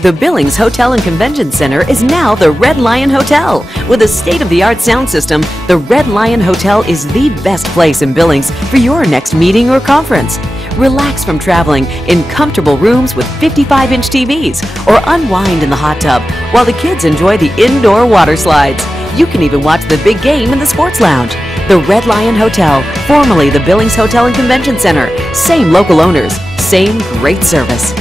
The Billings Hotel and Convention Center is now the Red Lion Hotel. With a state-of-the-art sound system, the Red Lion Hotel is the best place in Billings for your next meeting or conference. Relax from traveling in comfortable rooms with 55-inch TVs, or unwind in the hot tub while the kids enjoy the indoor water slides. You can even watch the big game in the sports lounge. The Red Lion Hotel, formerly the Billings Hotel and Convention Center. Same local owners, same great service.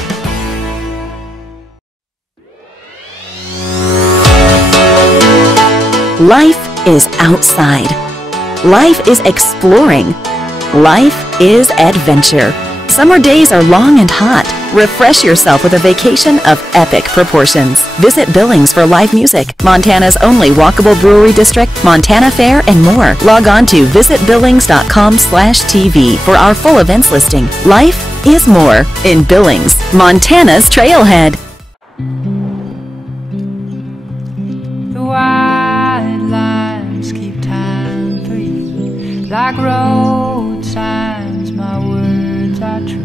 Life is outside. Life is exploring. Life is adventure. Summer days are long and hot. Refresh yourself with a vacation of epic proportions. Visit Billings for live music, Montana's only walkable brewery district, Montana Fair, and more. Log on to visitbillings.com/TV for our full events listing. Life is more in Billings, Montana's Trailhead. The white lines keep time for you, like road signs. My words are true.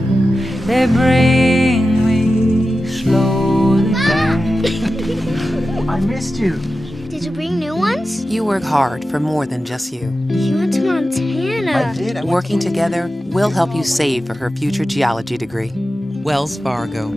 They bring me slowly back. I missed you. Did you bring new ones? You work hard for more than just you. You went to Montana. I did. Working together, we'll help you save for her future geology degree. Wells Fargo.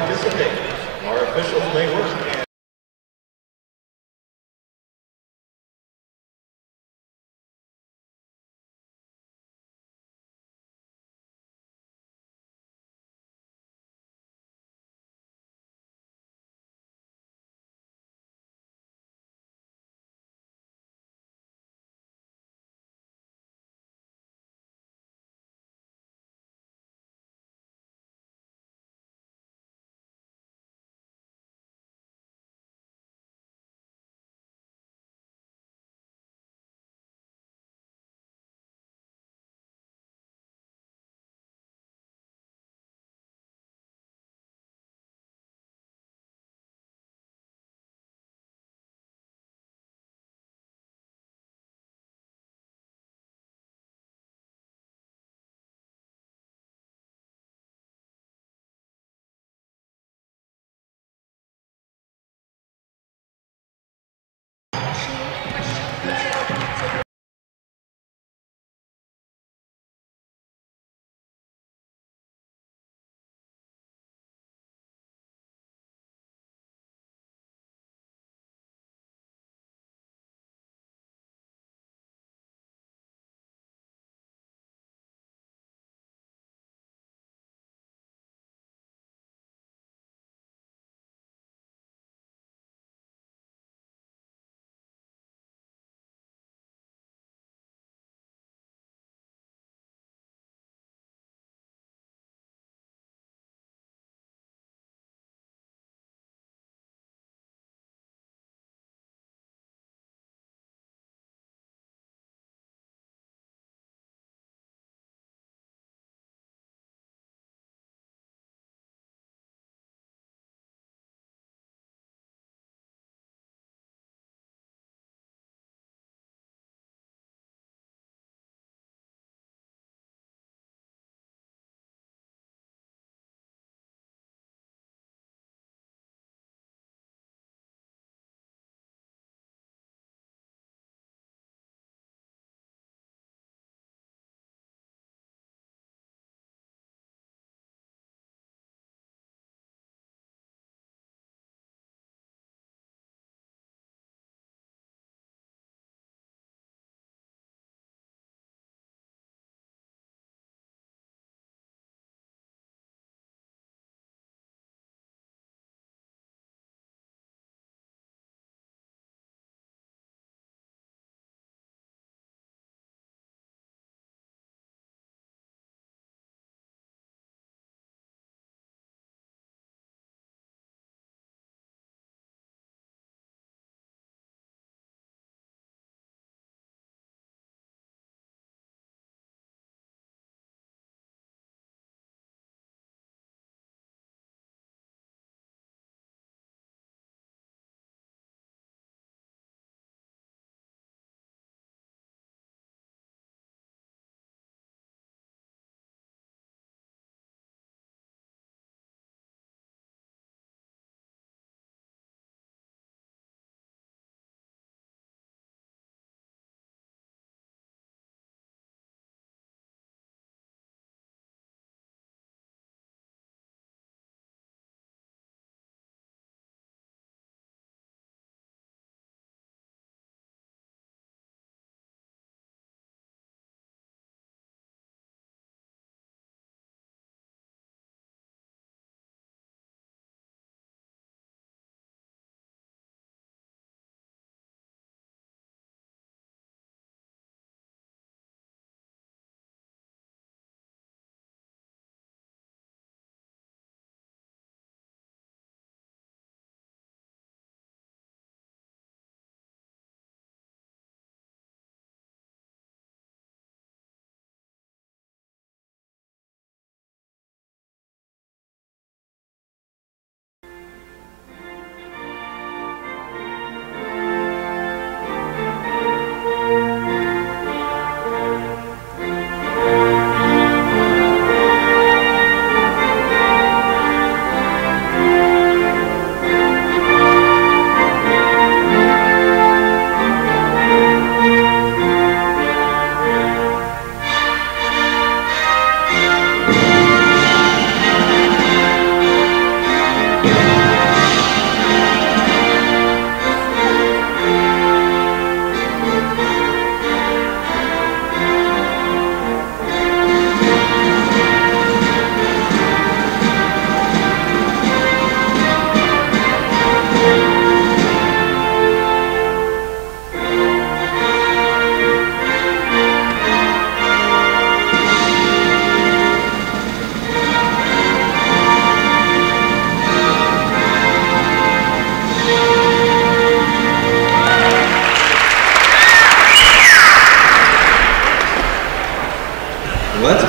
participate. Our officials may work.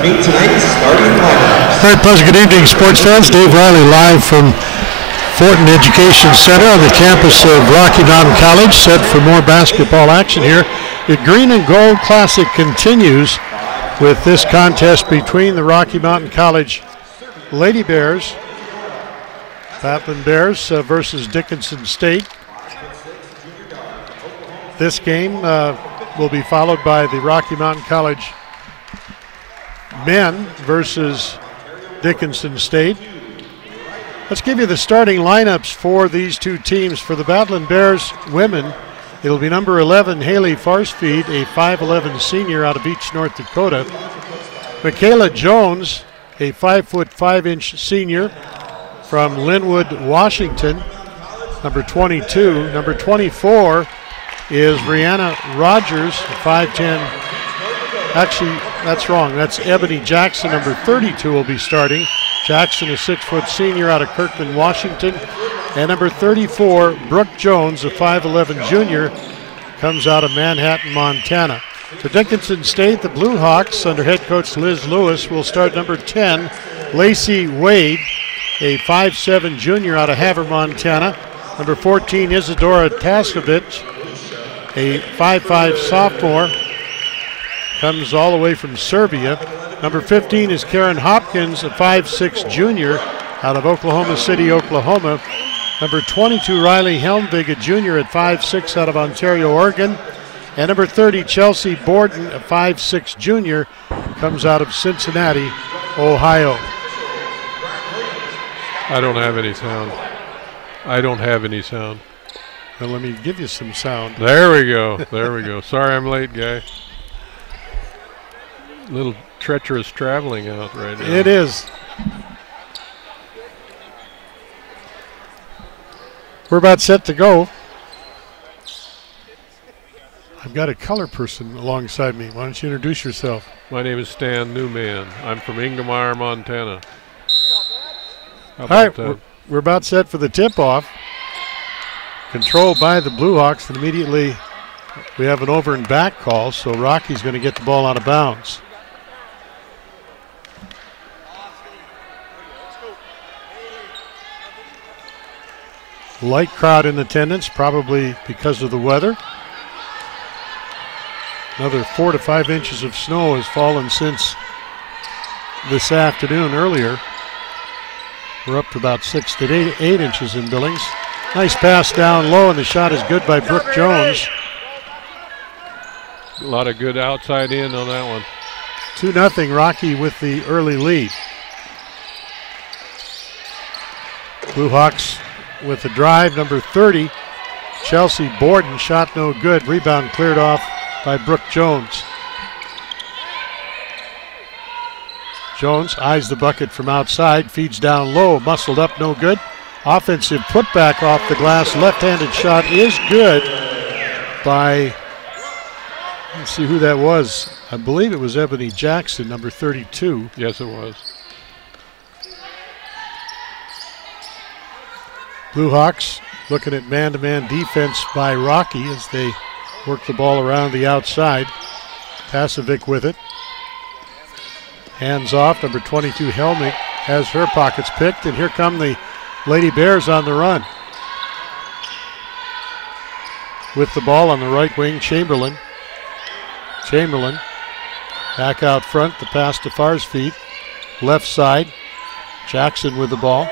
meet tonight's starting lineup. Very pleasant good evening, sports fans. Dave Riley live from Fortin Education Center on the campus of Rocky Mountain College, set for more basketball action here. The Green and Gold Classic continues with this contest between the Rocky Mountain College Lady Bears, Batlin Bears versus Dickinson State. This game will be followed by the Rocky Mountain College men versus Dickinson State. Let's give you the starting lineups for these two teams. For the Batlin Bears women, it'll be number 11, Haley Farsfeed, a 5'11 senior out of Beach, North Dakota. Michaela Jones, a 5'5" senior from Linwood, Washington, number 22. Number 24 is Rihanna Rogers, 5'10". Actually, that's wrong. That's Ebony Jackson, number 32, will be starting. Jackson, a 6' senior out of Kirkland, Washington. And number 34, Brooke Jones, a 5'11 junior, comes out of Manhattan, Montana. For Dickinson State, the Blue Hawks, under head coach Liz Lewis, will start number 10, Lacey Wade, a 5'7 junior out of Havre, Montana. Number 14, Isadora Taskovich, a 5'5 sophomore, comes all the way from Serbia. Number 15 is Karen Hopkins, a 5'6 junior out of Oklahoma City, Oklahoma. Number 22, Riley Helmvig, a junior at 5'6 out of Ontario, Oregon. And number 30, Chelsea Borden, a 5'6 junior, comes out of Cincinnati, Ohio. I don't have any sound. I don't have any sound. Well, let me give you some sound. There we go. There we go. Sorry I'm late, guy. Little treacherous traveling out right now. It is. We're about set to go. I've got a color person alongside me. Why don't you introduce yourself? My name is Stan Newman. I'm from Inglemeyer, Montana. All right, we're about set for the tip-off. Controlled by the Blue Hawks, and immediately we have an over and back call, so Rocky's going to get the ball out of bounds. Light crowd in attendance, probably because of the weather. Another 4 to 5 inches of snow has fallen since this afternoon earlier. We're up to about 6 to 8 inches in Billings. Nice pass down low, and the shot is good by Brooke Jones. A lot of good outside in on that one. 2-0 Rocky with the early lead. Blue Hawks with the drive, number 30, Chelsea Borden, shot no good. Rebound cleared off by Brooke Jones. Jones eyes the bucket from outside, feeds down low, muscled up, no good. Offensive putback off the glass, left-handed shot is good by, let's see who that was. I believe it was Ebony Jackson, number 32. Yes, it was. Blue Hawks looking at man-to-man defense by Rocky as they work the ball around the outside. Pasovic with it. Hands off, number 22 Helmig has her pockets picked, and here come the Lady Bears on the run. With the ball on the right wing, Chamberlain. Chamberlain back out front, the pass to Farsfeed. Left side, Jackson with the ball.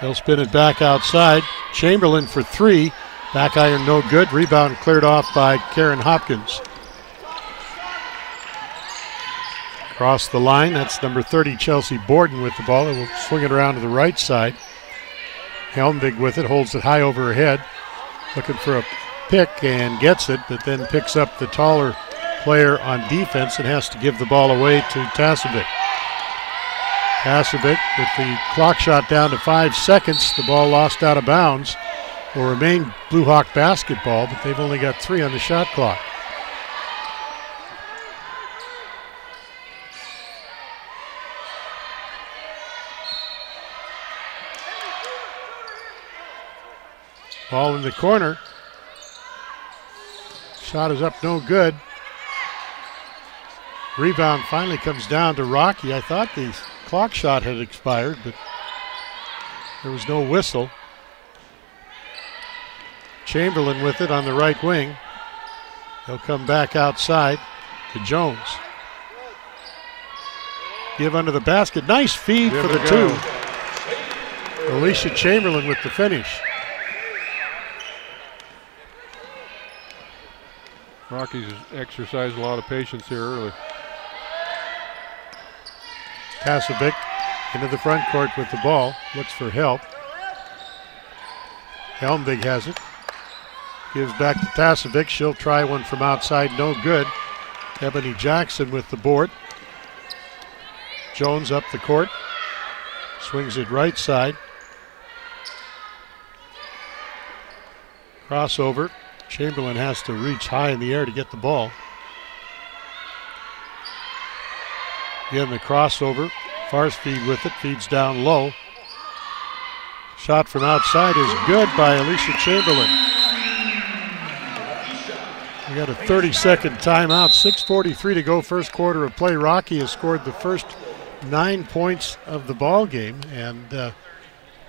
They'll spin it back outside. Chamberlain for three. Back iron no good. Rebound cleared off by Karen Hopkins. Across the line, that's number 30, Chelsea Borden with the ball. They will swing it around to the right side. Helmvig with it, holds it high over her head. Looking for a pick and gets it, but then picks up the taller player on defense and has to give the ball away to Tasovic. Tasovic with the clock shot down to 5 seconds. The ball lost out of bounds. Will remain Blue Hawk basketball, but they've only got 3 on the shot clock. Ball in the corner. Shot is up, no good. Rebound finally comes down to Rocky. I thought the clock shot had expired, but there was no whistle. Chamberlain with it on the right wing. He'll come back outside to Jones. Give under the basket. Nice feed for the two. Alicia Chamberlain with the finish. Rockies exercised a lot of patience here early. Tasovic into the front court with the ball. Looks for help. Helmvig has it. Gives back to Tasovic. She'll try one from outside. No good. Ebony Jackson with the board. Jones up the court. Swings it right side. Crossover. Chamberlain has to reach high in the air to get the ball. Again, the crossover. Farsfield with it. Feeds down low. Shot from outside is good by Alicia Chamberlain. We got a 30-second timeout. 6:43 to go, first quarter of play. Rocky has scored the first 9 points of the ball game, and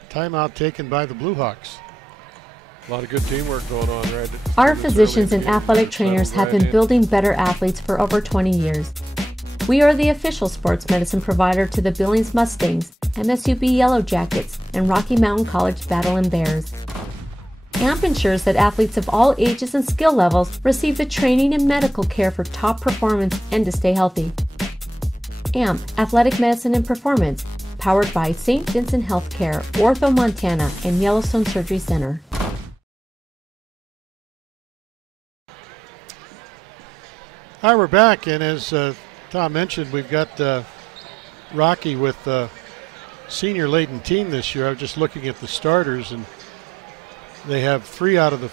timeout taken by the Blue Hawks. A lot of good teamwork going on, right? Our physicians and athletic trainers have been building better athletes for over 20 years. We are the official sports medicine provider to the Billings Mustangs, MSUB Yellow Jackets, and Rocky Mountain College Battling Bears. AMP ensures that athletes of all ages and skill levels receive the training and medical care for top performance and to stay healthy. AMP, Athletic Medicine and Performance, powered by St. Vincent Healthcare, Ortho Montana, and Yellowstone Surgery Center. All right, we're back, and as Tom mentioned, we've got Rocky with a senior-laden team this year. I was just looking at the starters, and they have 3 out of the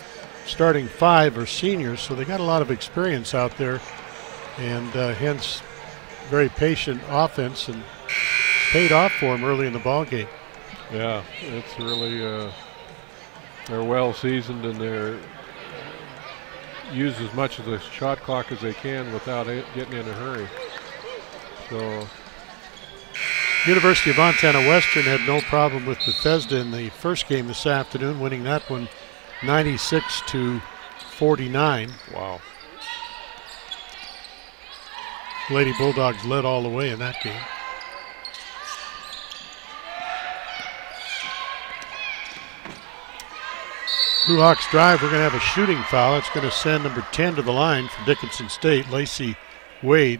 starting 5 are seniors, so they got a lot of experience out there, and hence very patient offense, and paid off for them early in the ball game. Yeah, it's really they're well seasoned, and they're use as much of the shot clock as they can without getting in a hurry. So University of Montana Western had no problem with Bethesda in the first game this afternoon, winning that one 96-49. Wow. Lady Bulldogs led all the way in that game. Blue Hawks drive. We're going to have a shooting foul. It's going to send number 10 to the line for Dickinson State. Lacey Wade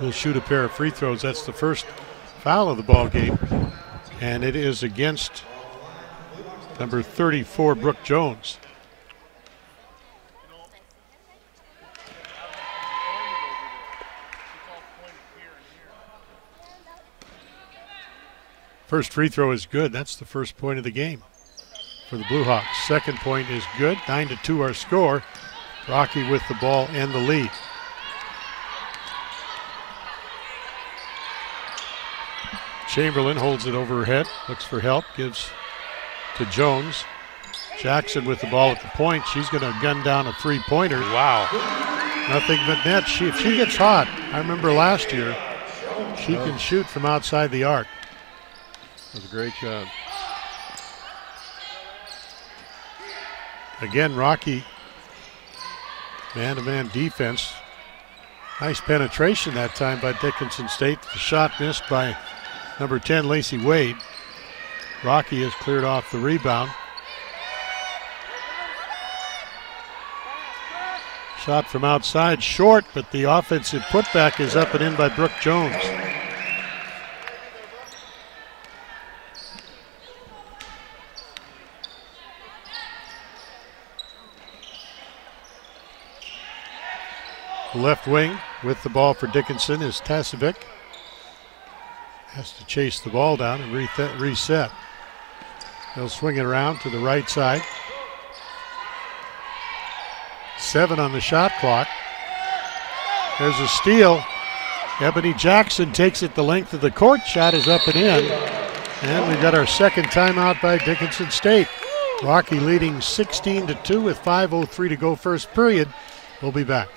will shoot a pair of free throws. That's the first foul of the ball game, and it is against number 34, Brooke Jones. First free throw is good. That's the first point of the game for the Blue Hawks. Second point is good. 9-2 our score. Rocky with the ball and the lead. Chamberlain holds it over her head, looks for help, gives to Jones. Jackson with the ball at the point. She's going to gun down a three-pointer. Wow. Nothing but net. If she gets hot, I remember last year, she can shoot from outside the arc. That was a great shot. Again, Rocky, man-to-man defense. Nice penetration that time by Dickinson State. The shot missed by number 10, Lacey Wade. Rocky has cleared off the rebound. Shot from outside, short, but the offensive putback is up and in by Brooke Jones. The left wing with the ball for Dickinson is Tasovic. Has to chase the ball down and reset. They'll swing it around to the right side. 7 on the shot clock. There's a steal. Ebony Jackson takes it the length of the court. Shot is up and in. And we've got our second timeout by Dickinson State. Rocky leading 16-2 with 5:03 to go first period. We'll be back.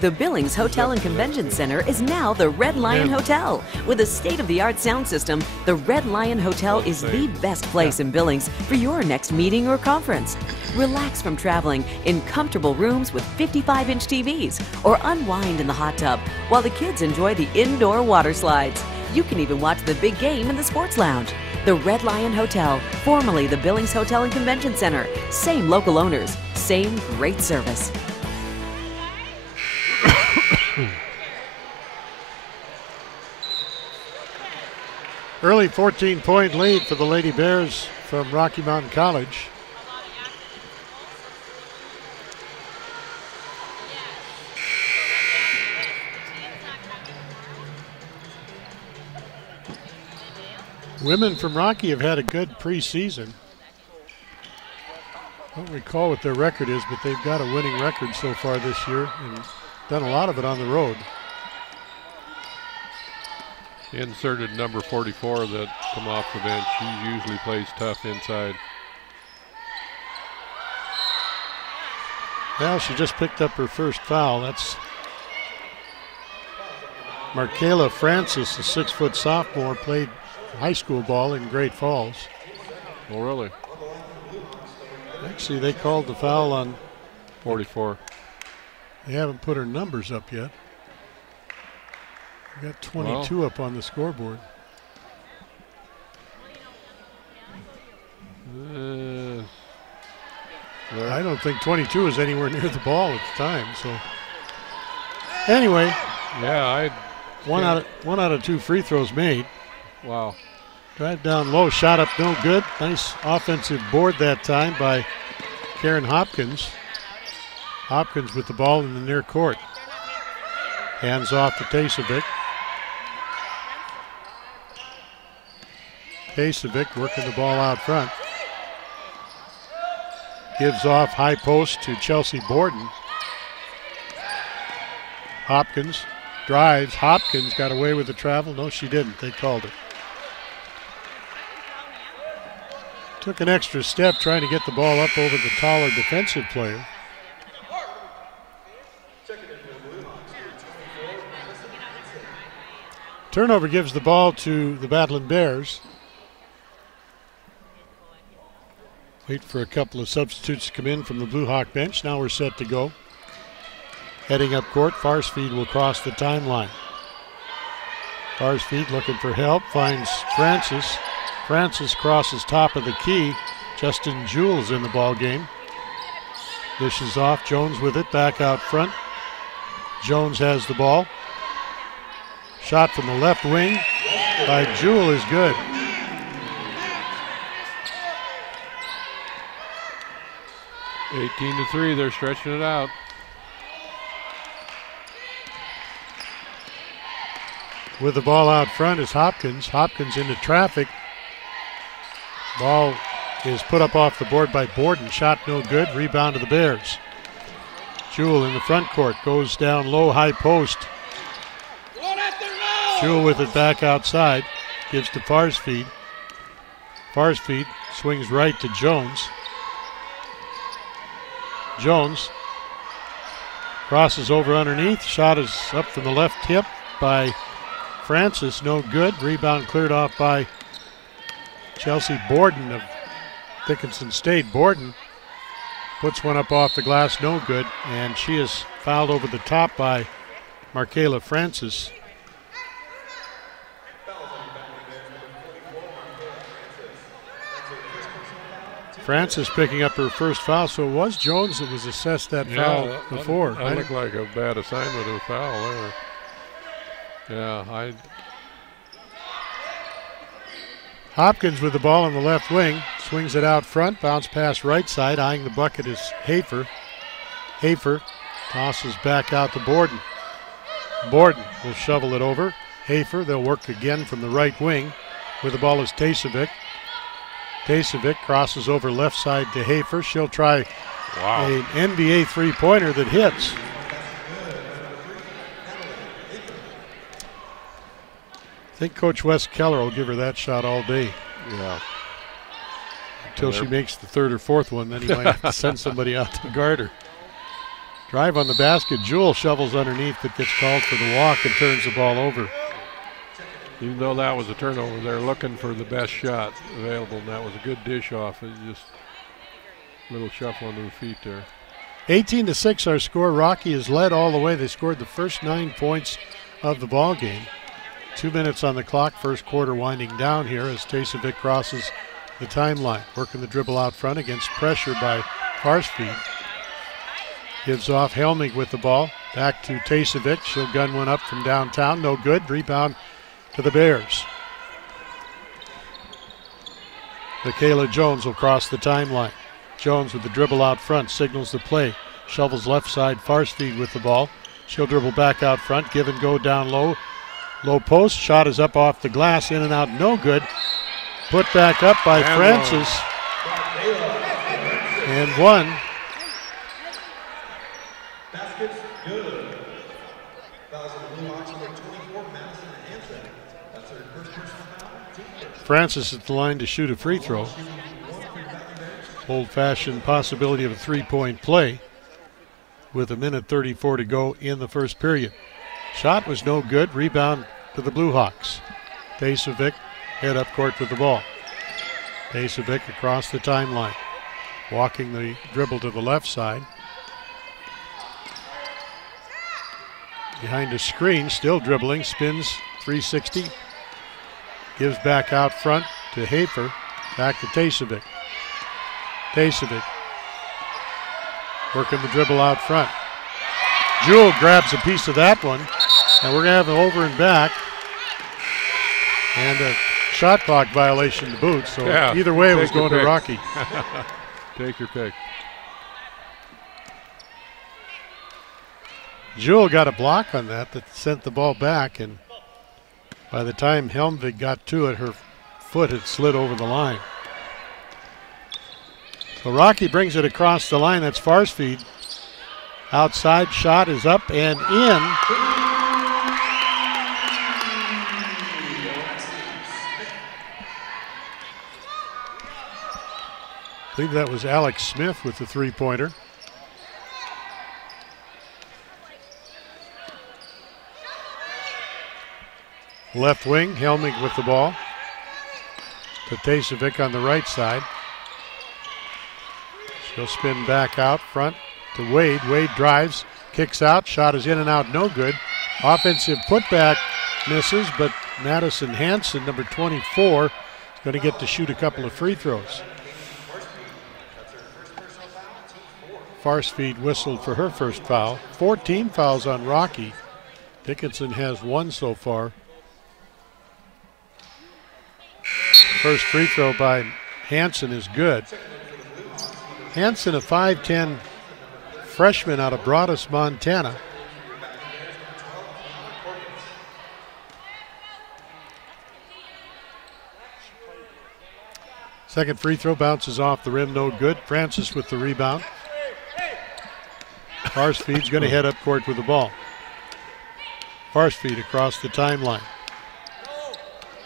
The Billings Hotel and Convention Center is now the Red Lion Hotel. With a state-of-the-art sound system, the Red Lion Hotel is the best place in Billings for your next meeting or conference. Relax from traveling in comfortable rooms with 55-inch TVs or unwind in the hot tub while the kids enjoy the indoor water slides. You can even watch the big game in the sports lounge. The Red Lion Hotel, formerly the Billings Hotel and Convention Center. Same local owners, same great service. Early 14-point lead for the Lady Bears from Rocky Mountain College. Women from Rocky have had a good preseason. I don't recall what their record is, but they've got a winning record so far this year and done a lot of it on the road. Inserted number 44 that come off the bench. She usually plays tough inside. Well, she just picked up her first foul. That's Markayla Francis, a 6-foot sophomore, played high school ball in Great Falls. Oh, really? Actually, they called the foul on 44. They haven't put her numbers up yet. We got 22 up on the scoreboard. I don't think 22 is anywhere near the ball at the time. So anyway, yeah, one out of 2 free throws made. Wow. Drive down low, shot up, no good. Nice offensive board that time by Karen Hopkins. Hopkins with the ball in the near court. Hands off to Tasovic. Tasovic working the ball out front. Gives off high post to Chelsea Borden. Hopkins drives. Hopkins got away with the travel. No, she didn't. They called it. Took an extra step trying to get the ball up over the taller defensive player. Turnover gives the ball to the Badland Bears. Wait for a couple of substitutes to come in from the Blue Hawk bench. Now we're set to go. Heading up court, Farsfield will cross the timeline. Farsfield looking for help, finds Francis. Francis crosses top of the key. Justin Jewell's in the ball game. Dishes off, Jones with it, back out front. Jones has the ball. Shot from the left wing by Jewell is good. (18-3), they're stretching it out. With the ball out front is Hopkins. Hopkins into traffic. Ball is put up off the board by Borden. Shot no good. Rebound to the Bears. Jewell in the front court. Goes down low, high post. Jewell with it back outside. Gives to Farsfield. Farsfield swings right to Jones. Jones crosses over underneath. Shot is up from the left hip by Francis. No good. Rebound cleared off by Chelsea Borden of Dickinson State. Borden puts one up off the glass. No good. And she is fouled over the top by Markayla Francis. Francis picking up her first foul, so it was Jones that was assessed that foul before. That looked like a bad assignment of a foul there. Yeah, Hopkins with the ball on the left wing, swings it out front, bounce pass right side, eyeing the bucket is Hafer. Hafer tosses back out to Borden. Borden will shovel it over. Hafer, they'll work again from the right wing. With the ball is Tasovic. Tasovic crosses over left side to Hafer. She'll try an NBA three-pointer that hits. I think Coach Wes Keller will give her that shot all day. Yeah. Until she makes the third or fourth one, then he might have to send somebody out to guard her. Drive on the basket. Jewell shovels underneath, but gets called for the walk and turns the ball over. Even though that was a turnover, they're looking for the best shot available, and that was a good dish off. It just a little shuffle on their feet there. 18-6 our score. Rocky has led all the way. They scored the first 9 points of the ball game. 2 minutes on the clock. First quarter winding down here as Tasevic crosses the timeline. Working the dribble out front against pressure by Farsfield. Gives off Helmig with the ball. Back to Tasevic. She'll gun one up from downtown. No good. Rebound to the Bears. Michaela Jones will cross the timeline. Jones with the dribble out front, signals the play. Shovels left side, Farsfield with the ball. She'll dribble back out front, give and go down low. Low post, shot is up off the glass, in and out, no good. Put back up by Francis. And one. Basket's good. Fouls on the Blue Hawks number 24, Madison Hansen. That's her first personal foul. Francis at the line to shoot a free throw. Old-fashioned possibility of a three-point play with 1:34 to go in the first period. Shot was no good. Rebound to the Blue Hawks. Tasevic head up court with the ball. Tasevic across the timeline. Walking the dribble to the left side. Behind a screen, still dribbling, spins 360. Gives back out front to Hafer. Back to Tasevic. Tasevic working the dribble out front. Jewell grabs a piece of that one, and we're going to have an over and back and a shot clock violation to boot. So yeah, either way, it was going to Rocky. Take your pick. Jewell got a block on that sent the ball back, and by the time Helmvig got to it, her foot had slid over the line. So Rocky brings it across the line. That's Farsfield. Outside shot is up and in. I believe that was Alex Smith with the three-pointer. Left wing, Helmig with the ball. To Tasevic on the right side. She'll spin back out front to Wade. Wade drives, kicks out, shot is in and out, no good. Offensive putback misses, but Madison Hansen, number 24, is going to get to shoot a couple of free throws. Farsfield whistled for her first foul. 14 fouls on Rocky. Dickinson has one so far. First free throw by Hansen is good. Hansen, a 5'10" freshman out of Broadus, Montana. Second free throw bounces off the rim, no good. Francis with the rebound. Farsfield's going to head up court with the ball. Farsfield across the timeline.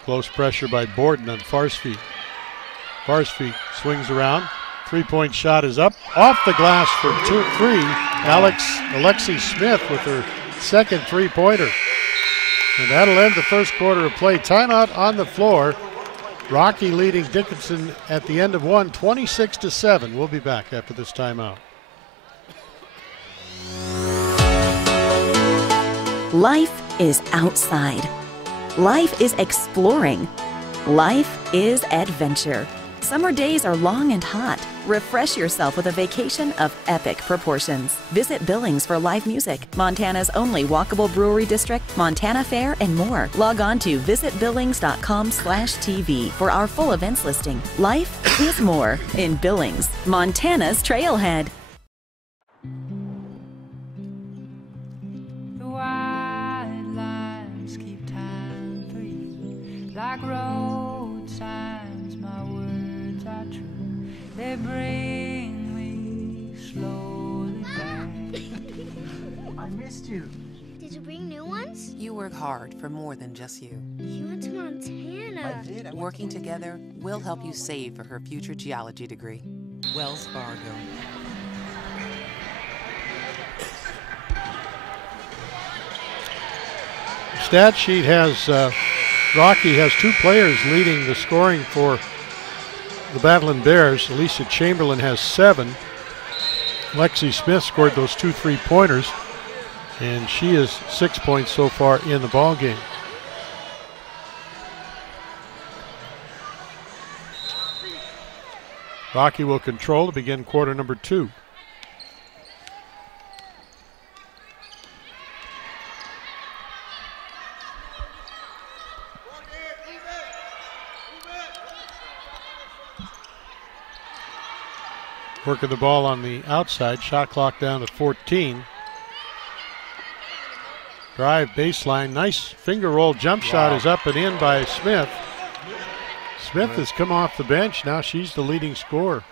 Close pressure by Borden on Farsfield. Farsfield swings around. Three-point shot is up. Off the glass for 2-3. Alexi Smith with her second three-pointer. And that'll end the first quarter of play. Timeout on the floor. Rocky leading Dickinson at the end of one, 26-7. We'll be back after this timeout. Life is outside. Life is exploring. Life is adventure. Summer days are long and hot. Refresh yourself with a vacation of epic proportions. Visit Billings for live music, Montana's only walkable brewery district, Montana Fair, and more. Log on to visitbillings.com/TV for our full events listing. Life is more in Billings, Montana's Trailhead. The white lines keep time for you, like road signs. My words are true. They bring me slowly back. I missed you. Did you bring new ones? You work hard for more than just you. You went to Montana. I did. Working together, we'll help you save for her future geology degree. Wells Fargo. Stat sheet has Rocky has 2 players leading the scoring for the Battling Bears. Alicia Chamberlain has 7. Lexi Smith scored those 2 3-pointers, and she is 6 points so far in the ball game. Rocky will control to begin quarter number 2. Working the ball on the outside, shot clock down to 14. Drive baseline, nice finger roll jump shot is up and in by Smith. Smith has come off the bench, now she's the leading scorer.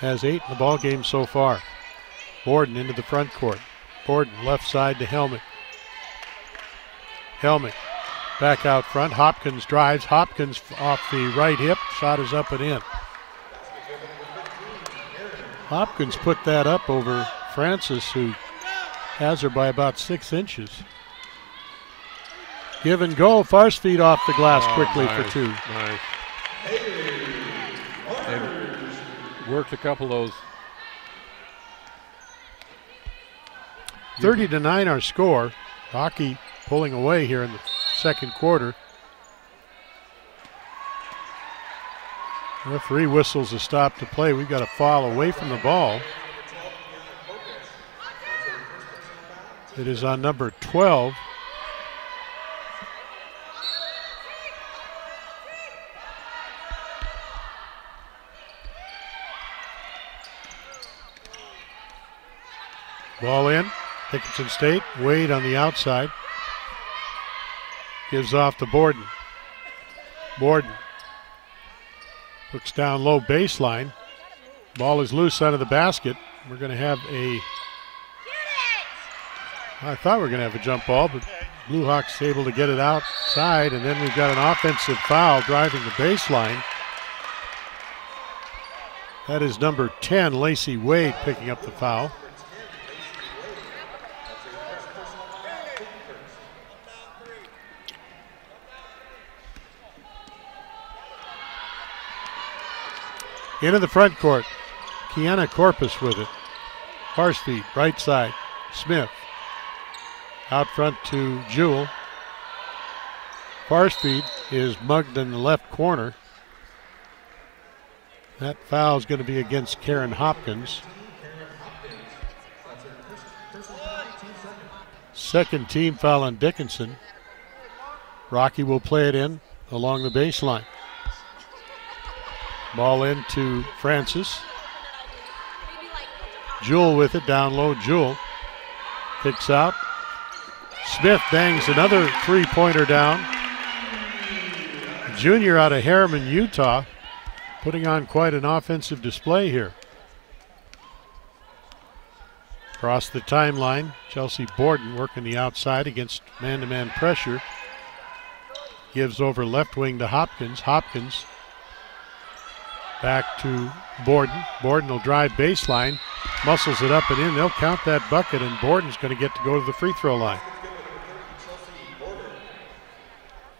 Has 8 in the ball game so far. Borden into the front court. Borden left side to Helmick. Helmick back out front, Hopkins drives, Hopkins off the right hip, shot is up and in. Hopkins put that up over Francis, who has her by about 6 inches. Give and go. Farce feed off the glass quickly for 2. Nice. And worked a couple of those. 30-9 our score. Rocky pulling away here in the second quarter. Referee whistles a stop to play. We've got a foul away from the ball. It is on number 12. Ball in. Dickinson State. Wade on the outside. Gives off to Borden. Borden looks down low baseline. Ball is loose out of the basket. We're going to have I thought we were going to have a jump ball, but Blue Hawks able to get it outside, and then we've got an offensive foul driving the baseline. That is number 10, Lacey Wade, picking up the foul. Into the front court, Kiana Corpus with it. Harsfeed, right side, Smith. Out front to Jewell. Farsfeed is mugged in the left corner. That foul is going to be against Karen Hopkins. Second team foul on Dickinson. Rocky will play it in along the baseline. Ball into Francis. Jewell with it, down low, Jewell. Kicks out. Smith bangs another three-pointer down. Junior out of Harriman, Utah, putting on quite an offensive display here. Across the timeline, Chelsea Borden working the outside against man-to-man pressure. Gives over left wing to Hopkins. Hopkins back to Borden. Borden will drive baseline, muscles it up and in. They'll count that bucket, and Borden's going to get to go to the free throw line.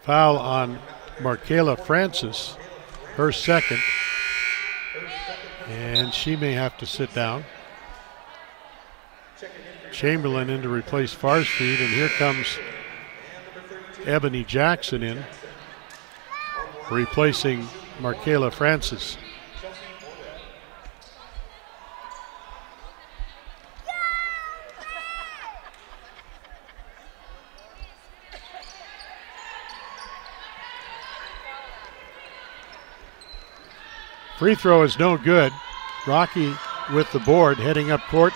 Foul on Markayla Francis, her second, and she may have to sit down. Chamberlain in to replace Farsfeed, and here comes Ebony Jackson in, replacing Markayla Francis. Free throw is no good. Rocky with the board, heading up court.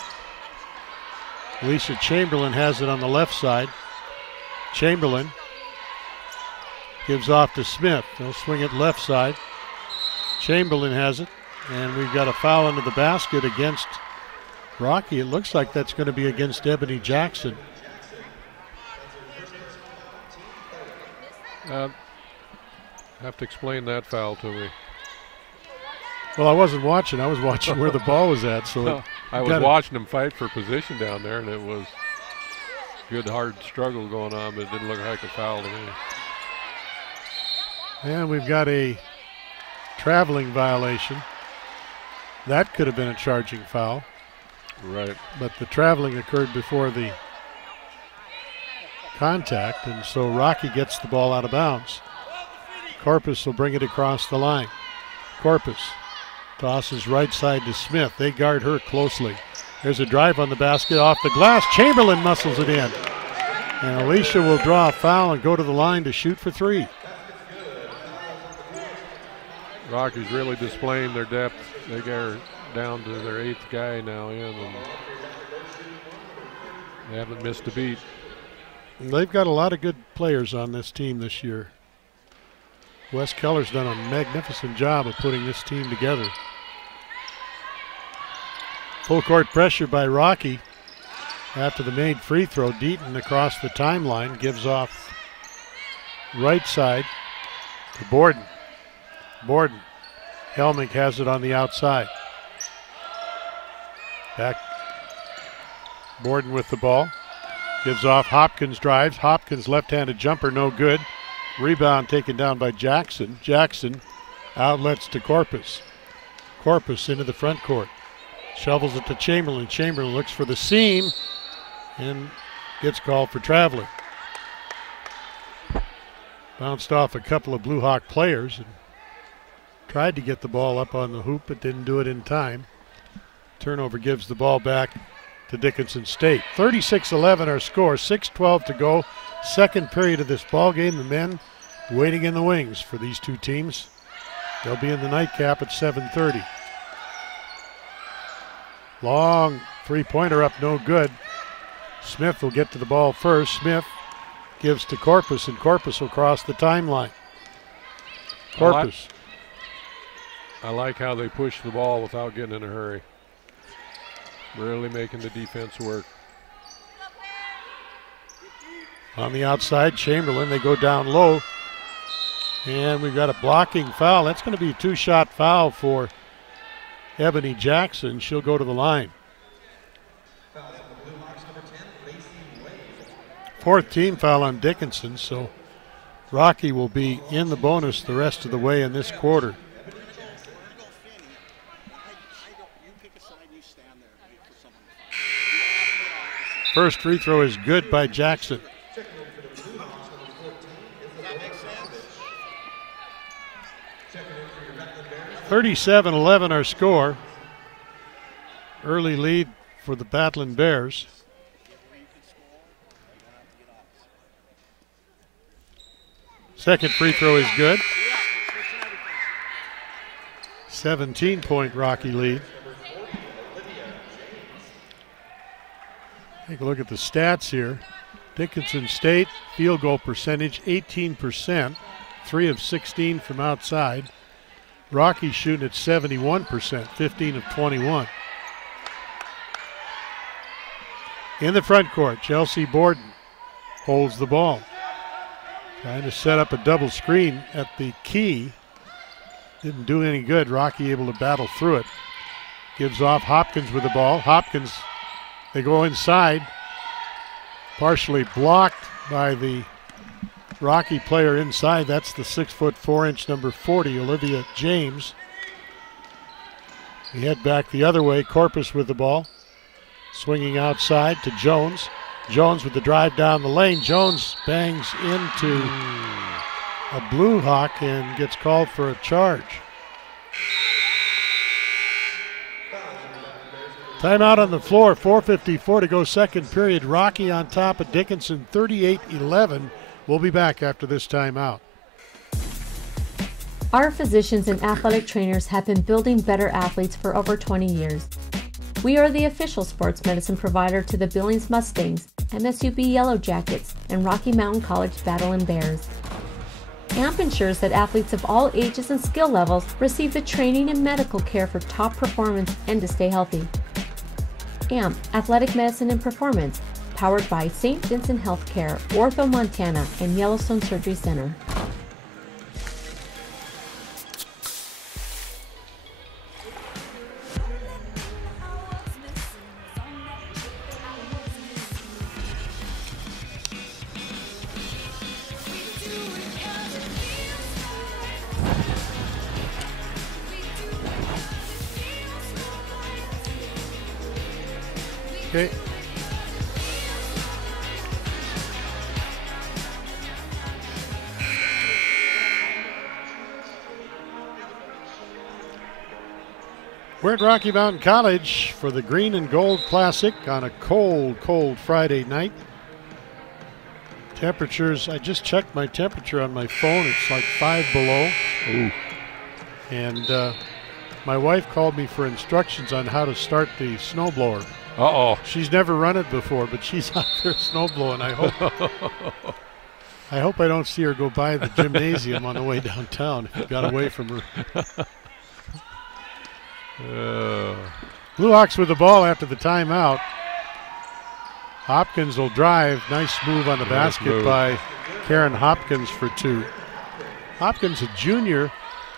Alicia Chamberlain has it on the left side. Chamberlain gives off to Smith. They'll swing it left side. Chamberlain has it, and we've got a foul into the basket against Rocky. It looks like that's going to be against Ebony Jackson. Have to explain that foul to me. Well, I wasn't watching. I was watching where the ball was at. So I was watching them fight for position down there, and it good hard struggle going on, but it didn't look like a foul to me. And we've got a traveling violation. That could have been a charging foul. Right. But the traveling occurred before the contact, and so Rocky gets the ball out of bounds. Corpus will bring it across the line. Corpus tosses right side to Smith. They guard her closely. There's a drive on the basket off the glass. Chamberlain muscles it in. And Alicia will draw a foul and go to the line to shoot for 3. Rockies really displaying their depth. They got down to their 8th guy now in, and they haven't missed a beat. They've got a lot of good players on this team this year. Wes Keller's done a magnificent job of putting this team together. Full court pressure by Rocky. After the made free throw, Deaton across the timeline gives off right side to Borden. Borden. Helmich has it on the outside. Back. Borden with the ball. Gives off. Hopkins drives. Hopkins left-handed jumper, no good. Rebound taken down by Jackson. Jackson outlets to Corpus. Corpus into the front court. Shovels it to Chamberlain. Chamberlain looks for the seam and gets called for traveling. Bounced off a couple of Blue Hawk players and tried to get the ball up on the hoop, but didn't do it in time. Turnover gives the ball back to Dickinson State. 36-11 our score, 6:12 to go. Second period of this ball game. The men waiting in the wings for these two teams. They'll be in the nightcap at 7:30. Long three-pointer up, no good. Smith will get to the ball first. Smith gives to Corpus, and Corpus will cross the timeline. Corpus. I like how they push the ball without getting in a hurry. Really making the defense work. On the outside, Chamberlain, they go down low. And we've got a blocking foul. That's going to be a 2-shot foul for Ebony Jackson. She'll go to the line. Fourth team foul on Dickinson, so Rocky will be in the bonus the rest of the way in this quarter. First free throw is good by Jackson. (37-11) our score. Early lead for the Battling Bears. Second free throw is good. 17-point Rocky lead. Take a look at the stats here. Dickinson State field goal percentage 18%, 3 of 16 from outside. Rocky shooting at 71%, 15 of 21. In the front court, Chelsea Borden holds the ball. Trying to set up a double screen at the key. Didn't do any good. Rocky able to battle through it. Gives off Hopkins with the ball. Hopkins, they go inside. Partially blocked by the Rocky player inside. That's the 6'4" number 40, Olivia James. We head back the other way. Corpus with the ball. Swinging outside to Jones. Jones with the drive down the lane. Jones bangs into a Blue Hawk and gets called for a charge. Timeout on the floor, 4:54 to go, second period. Rocky on top of Dickinson, 38-11. We'll be back after this timeout. Our physicians and athletic trainers have been building better athletes for over 20 years. We are the official sports medicine provider to the Billings Mustangs, MSUB Yellow Jackets, and Rocky Mountain College Battling Bears. AMP ensures that athletes of all ages and skill levels receive the training and medical care for top performance and to stay healthy. AMP, Athletic Medicine and Performance, powered by St. Vincent Healthcare, Ortho Montana, and Yellowstone Surgery Center. Okay. We're at Rocky Mountain College for the Green and Gold Classic on a cold, cold Friday night. Temperatures, I just checked my temperature on my phone. It's like 5 below. Ooh. And my wife called me for instructions on how to start the snowblower. Uh-oh. She's never run it before, but she's out there snowblowing. I hope I don't see her go by the gymnasium on the way downtown if you got away from her. Blue Hawks with the ball after the timeout. Hopkins will drive. Nice move on the basket by Karen Hopkins for 2. Hopkins, a junior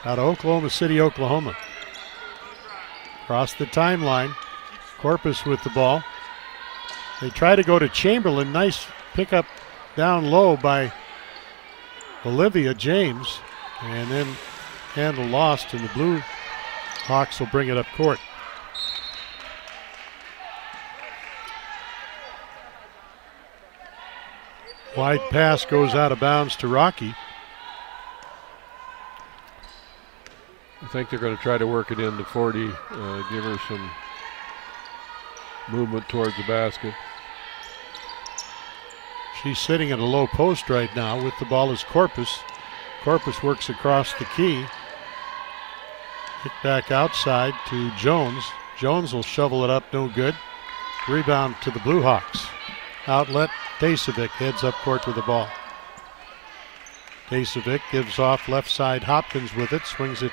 out of Oklahoma City, Oklahoma. Across the timeline. Corpus with the ball. They try to go to Chamberlain. Nice pickup down low by Olivia James. And then handle lost, and the Blue Hawks will bring it up court. Wide pass goes out of bounds to Rocky. I think they're going to try to work it into 40, give her some movement towards the basket. She's sitting at a low post right now. With the ball is Corpus. Corpus works across the key. Kick back outside to Jones. Jones will shovel it up, no good. Rebound to the Blue Hawks. Outlet, Tasevic heads up court with the ball. Tasevic gives off left side. Hopkins with it, swings it.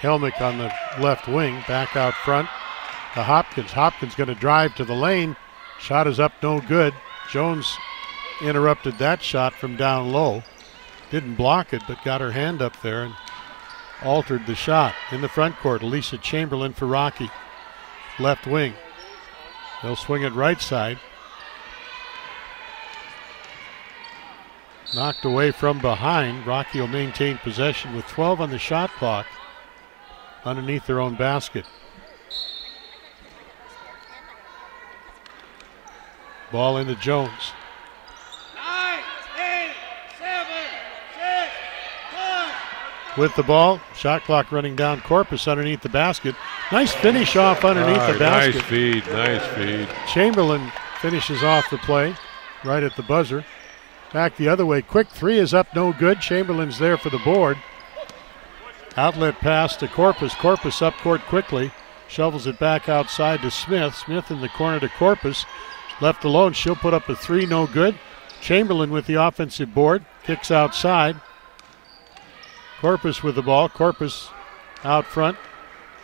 Helmick on the left wing, back out front to Hopkins. Hopkins going to drive to the lane. Shot is up, no good. Jones interrupted that shot from down low. Didn't block it, but got her hand up there and altered the shot. In the front court, Elisa Chamberlain for Rocky. Left wing. They'll swing it right side. Knocked away from behind. Rocky will maintain possession with 12 on the shot clock underneath their own basket. Ball into Jones. 9, 8, 7, 6, 5. With the ball, shot clock running down. Corpus underneath the basket. Nice finish off underneath the basket. Nice feed, nice feed. Chamberlain finishes off the play right at the buzzer. Back the other way. Quick three is up, no good. Chamberlain's there for the board. Outlet pass to Corpus. Corpus up court quickly. Shovels it back outside to Smith. Smith in the corner to Corpus. Left alone, she'll put up a three, no good. Chamberlain with the offensive board. Kicks outside. Corpus with the ball. Corpus out front.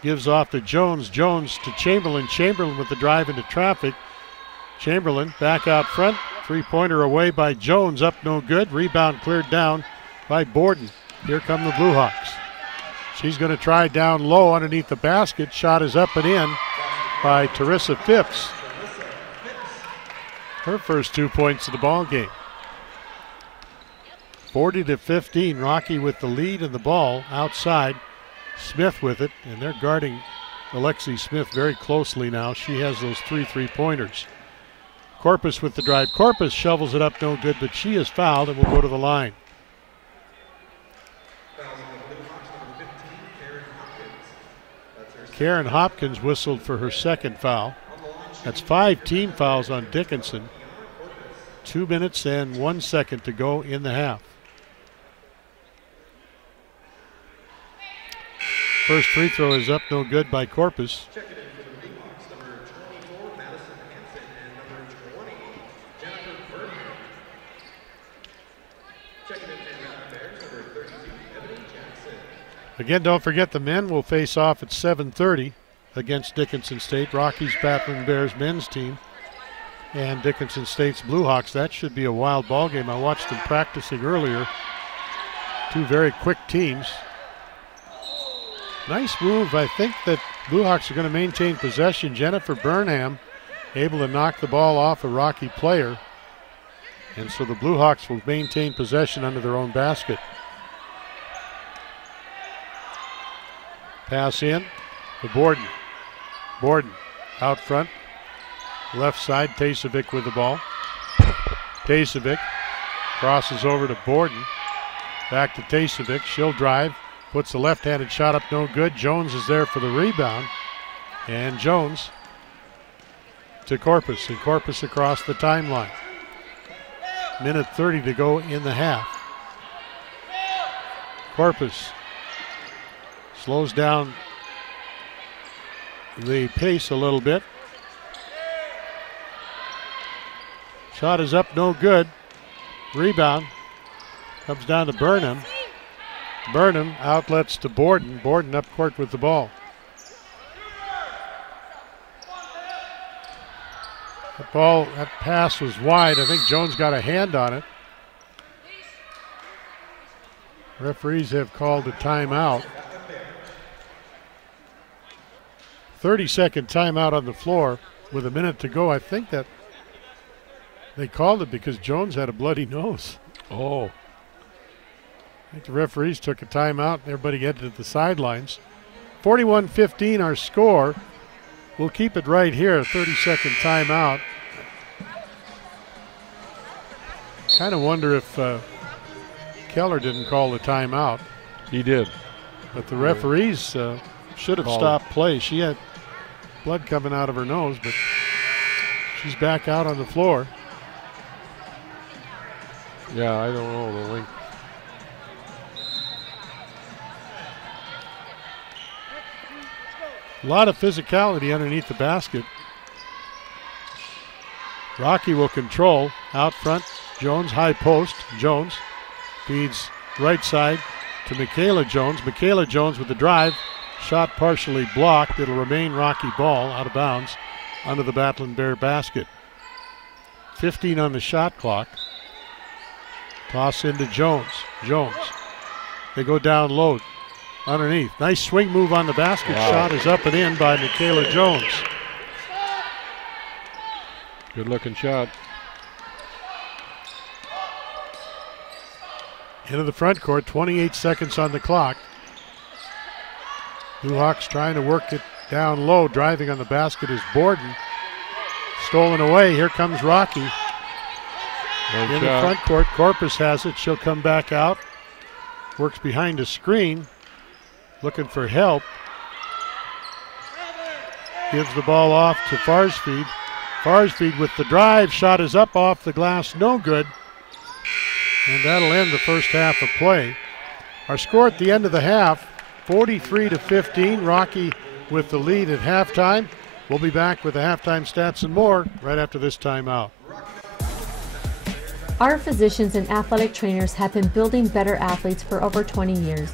Gives off to Jones. Jones to Chamberlain. Chamberlain with the drive into traffic. Chamberlain back out front. Three-pointer away by Jones. Up no good. Rebound cleared down by Borden. Here come the Blue Hawks. She's going to try down low underneath the basket. Shot is up and in by Teresa Phipps. Her first 2 points of the ball game. 40-15. Rocky with the lead and the ball outside. Smith with it, and they're guarding Alexi Smith very closely now. She has those three-pointers. Corpus with the drive. Corpus shovels it up, no good, but she is fouled and will go to the line. Karen Hopkins whistled for her second foul. That's 5 team fouls on Dickinson. 2 minutes and 1 second to go in the half. First free throw is up, no good by Corpus. Again, don't forget the men will face off at 7:30 against Dickinson State. Rockies Battling Bears men's team and Dickinson State's Blue Hawks. That should be a wild ball game. I watched them practicing earlier. Two very quick teams. Nice move. I think that Blue Hawks are going to maintain possession. Jennifer Burnham able to knock the ball off a Rocky player. And so the Blue Hawks will maintain possession under their own basket. Pass in to Borden. Borden out front. Left side, Tasevic with the ball. Tasevic crosses over to Borden. Back to Tasevic. She'll drive. Puts the left-handed shot up, no good. Jones is there for the rebound. And Jones to Corpus, and Corpus across the timeline. Minute 30 to go in the half. Corpus slows down the pace a little bit. Shot is up, no good. Rebound comes down to Burnham. Burnham outlets to Borden. Borden up court with the ball. That pass was wide. I think Jones got a hand on it. Referees have called a timeout. 30-second timeout on the floor with a minute to go. I think that they called it because Jones had a bloody nose. Oh. I think the referees took a timeout and everybody headed to the sidelines. 41-15 our score. We'll keep it right here, 30-second timeout. Kind of wonder if Keller didn't call the timeout. He did. But the referees should have stopped play. She had blood coming out of her nose, but she's back out on the floor. Yeah, I don't know the length. A lot of physicality underneath the basket. Rocky will control out front. Jones, high post. Jones feeds right side to Michaela Jones. Michaela Jones with the drive. Shot partially blocked. It'll remain Rocky ball out of bounds under the Battling Bear basket. 15 on the shot clock. Toss into Jones. Jones. They go down low. Underneath. Nice swing move on the basket. Wow. Shot is up and in by Michaela Jones. Good looking shot. Into the front court, 28 seconds on the clock. Blue Hawks trying to work it down low. Driving on the basket is Borden. Stolen away. Here comes Rocky. In the front court, Corpus has it. She'll come back out. Works behind a screen. Looking for help. Gives the ball off to Farsfield. Farsfield with the drive. Shot is up off the glass. No good. And that'll end the first half of play. Our score at the end of the half, 43-15. Rocky with the lead at halftime. We'll be back with the halftime stats and more right after this timeout. Our physicians and athletic trainers have been building better athletes for over 20 years.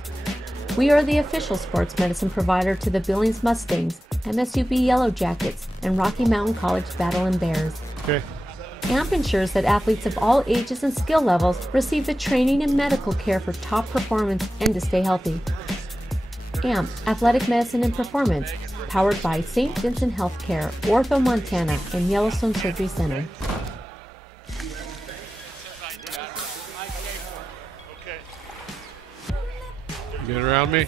We are the official sports medicine provider to the Billings Mustangs, MSUB Yellow Jackets, and Rocky Mountain College Battling Bears. Okay. AMP ensures that athletes of all ages and skill levels receive the training and medical care for top performance and to stay healthy. AMP, Athletic Medicine and Performance, powered by St. Vincent Healthcare, Ortho Montana, and Yellowstone Surgery Center. Get around me.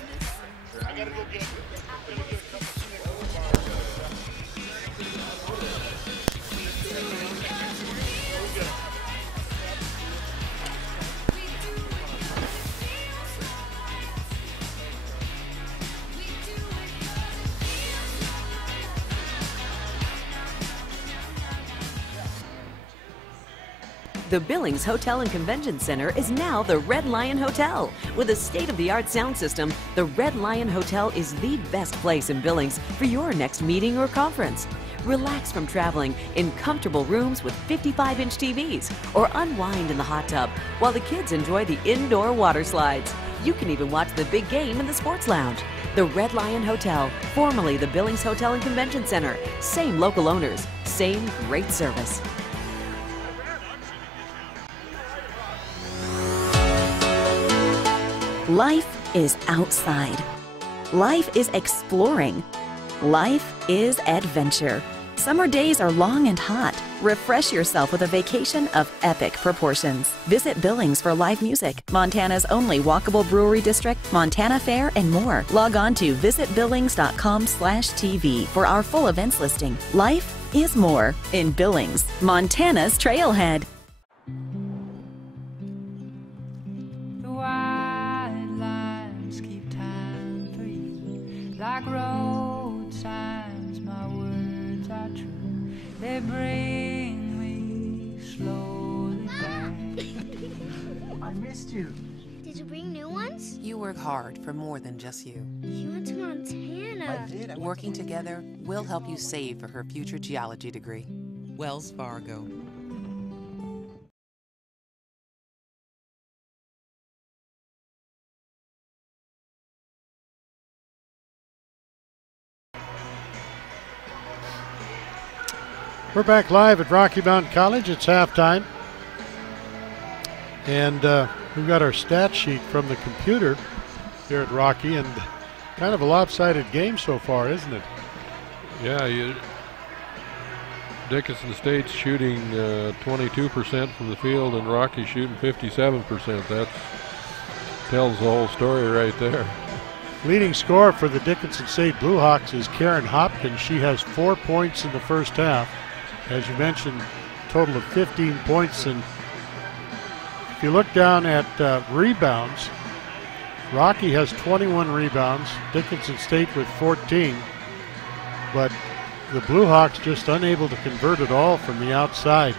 The Billings Hotel and Convention Center is now the Red Lion Hotel. With a state-of-the-art sound system, the Red Lion Hotel is the best place in Billings for your next meeting or conference. Relax from traveling in comfortable rooms with 55-inch TVs, or unwind in the hot tub while the kids enjoy the indoor water slides. You can even watch the big game in the sports lounge. The Red Lion Hotel, formerly the Billings Hotel and Convention Center. Same local owners, same great service. Life is outside. Life is exploring. Life is adventure. Summer days are long and hot. Refresh yourself with a vacation of epic proportions. Visit Billings for live music, Montana's only walkable brewery district, Montana Fair, and more. Log on to visitbillings.com/TV for our full events listing. Life is more in Billings, Montana's Trailhead. The white lines keep time for you. Like road signs, my words are true. They bring me slowly back. I missed you. Did you bring new ones? You work hard for more than just you. You went to Montana. I did. Working together, we'll help you save for her future geology degree. Wells Fargo. We're back live at Rocky Mountain College. It's halftime. And we've got our stat sheet from the computer here at Rocky, and kind of a lopsided game so far, isn't it? Yeah, Dickinson State's shooting 22% from the field, and Rocky shooting 57%. That tells the whole story right there. Leading scorer for the Dickinson State Blue Hawks is Karen Hopkins. She has 4 points in the first half. As you mentioned, total of 15 points. And if you look down at rebounds, Rocky has 21 rebounds, Dickinson State with 14. But the Blue Hawks just unable to convert it all from the outside.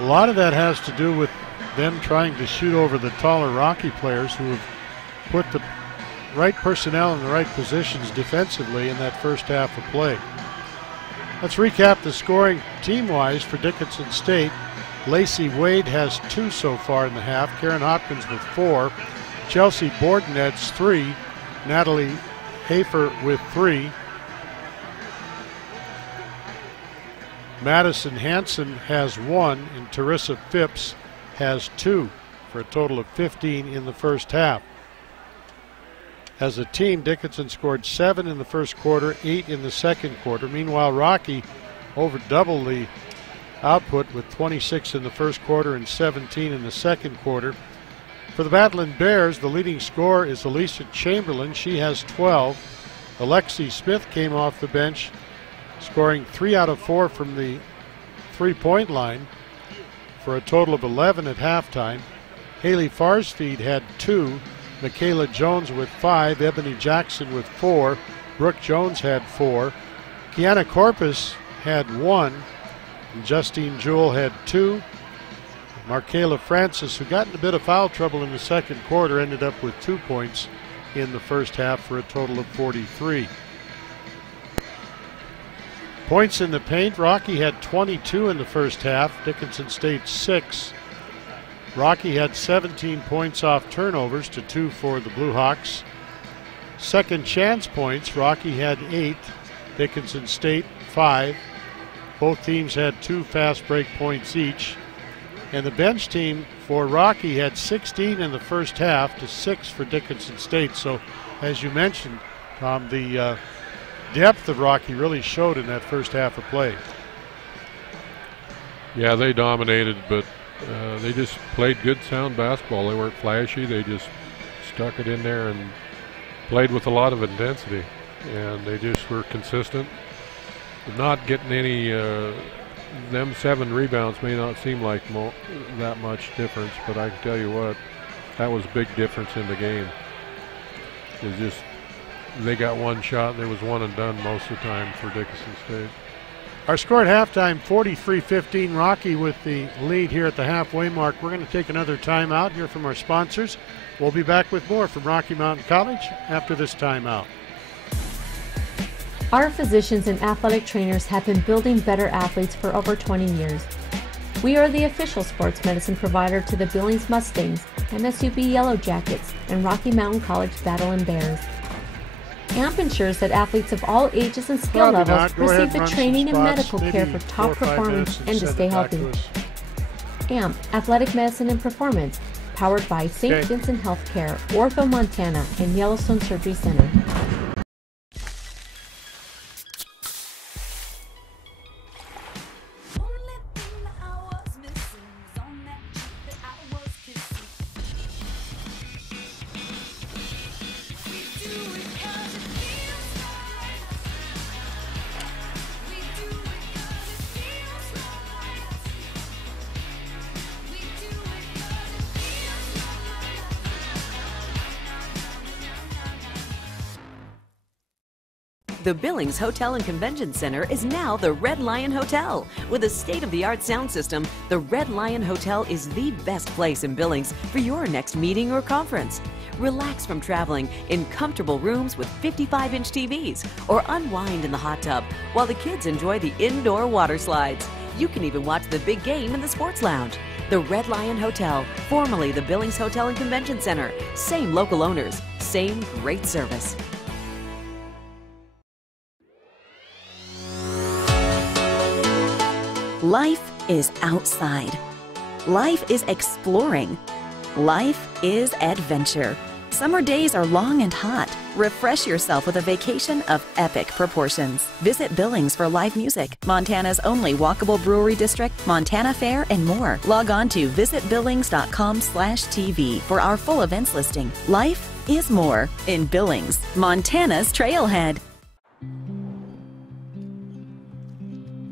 A lot of that has to do with them trying to shoot over the taller Rocky players who have put the right personnel in the right positions defensively in that first half of play. Let's recap the scoring team-wise for Dickinson State. Lacey Wade has 2 so far in the half. Karen Hopkins with 4. Chelsea Borden adds 3. Natalie Hafer with 3. Madison Hansen has 1, and Teresa Phipps has 2, for a total of 15 in the first half. As a team, Dickinson scored 7 in the first quarter, 8 in the second quarter. Meanwhile, Rocky over double the output with 26 in the first quarter and 17 in the second quarter. For the Battling Bears, the leading scorer is Alicia Chamberlain. She has 12. Alexi Smith came off the bench, scoring 3 out of 4 from the three-point line for a total of 11 at halftime. Haley Farsfield had 2. Michaela Jones with 5, Ebony Jackson with 4, Brooke Jones had 4, Kiana Corpus had 1, and Justine Jewell had 2. Markayla Francis, who got in a bit of foul trouble in the second quarter, ended up with 2 points in the first half for a total of 43. Points in the paint, Rocky had 22 in the first half, Dickinson State 6. Rocky had 17 points off turnovers to 2 for the Blue Hawks. Second chance points, Rocky had 8, Dickinson State 5. Both teams had 2 fast break points each. And the bench team for Rocky had 16 in the first half to 6 for Dickinson State. So, as you mentioned, Tom, the depth of Rocky really showed in that first half of play. Yeah, they dominated, but they just played good, sound basketball. They weren't flashy. They just stuck it in there and played with a lot of intensity. And they just were consistent. Not getting any, them 7 rebounds may not seem like that much difference, but I can tell you what, that was a big difference in the game. It was just, they got one shot and there was one and done most of the time for Dickinson State. Our score at halftime, 43-15, Rocky with the lead here at the halfway mark. We're going to take another timeout here from our sponsors. We'll be back with more from Rocky Mountain College after this timeout. Our physicians and athletic trainers have been building better athletes for over 20 years. We are the official sports medicine provider to the Billings Mustangs, MSUB Yellow Jackets, and Rocky Mountain College Battling Bears. AMP ensures that athletes of all ages and skill levels receive the training and medical care for top performance and to stay healthy. AMP, Athletic Medicine and Performance, powered by St. Vincent Healthcare, Orville, Montana, and Yellowstone Surgery Center. The Billings Hotel and Convention Center is now the Red Lion Hotel. With a state-of-the-art sound system, the Red Lion Hotel is the best place in Billings for your next meeting or conference. Relax from traveling in comfortable rooms with 55-inch TVs or unwind in the hot tub while the kids enjoy the indoor water slides. You can even watch the big game in the sports lounge. The Red Lion Hotel, formerly the Billings Hotel and Convention Center. Same local owners, same great service. Life is outside. Life is exploring. Life is adventure. Summer days are long and hot. Refresh yourself with a vacation of epic proportions. Visit Billings for live music, Montana's only walkable brewery district, Montana Fair, and more. Log on to visitbillings.com/TV for our full events listing. Life is more in Billings, Montana's Trailhead.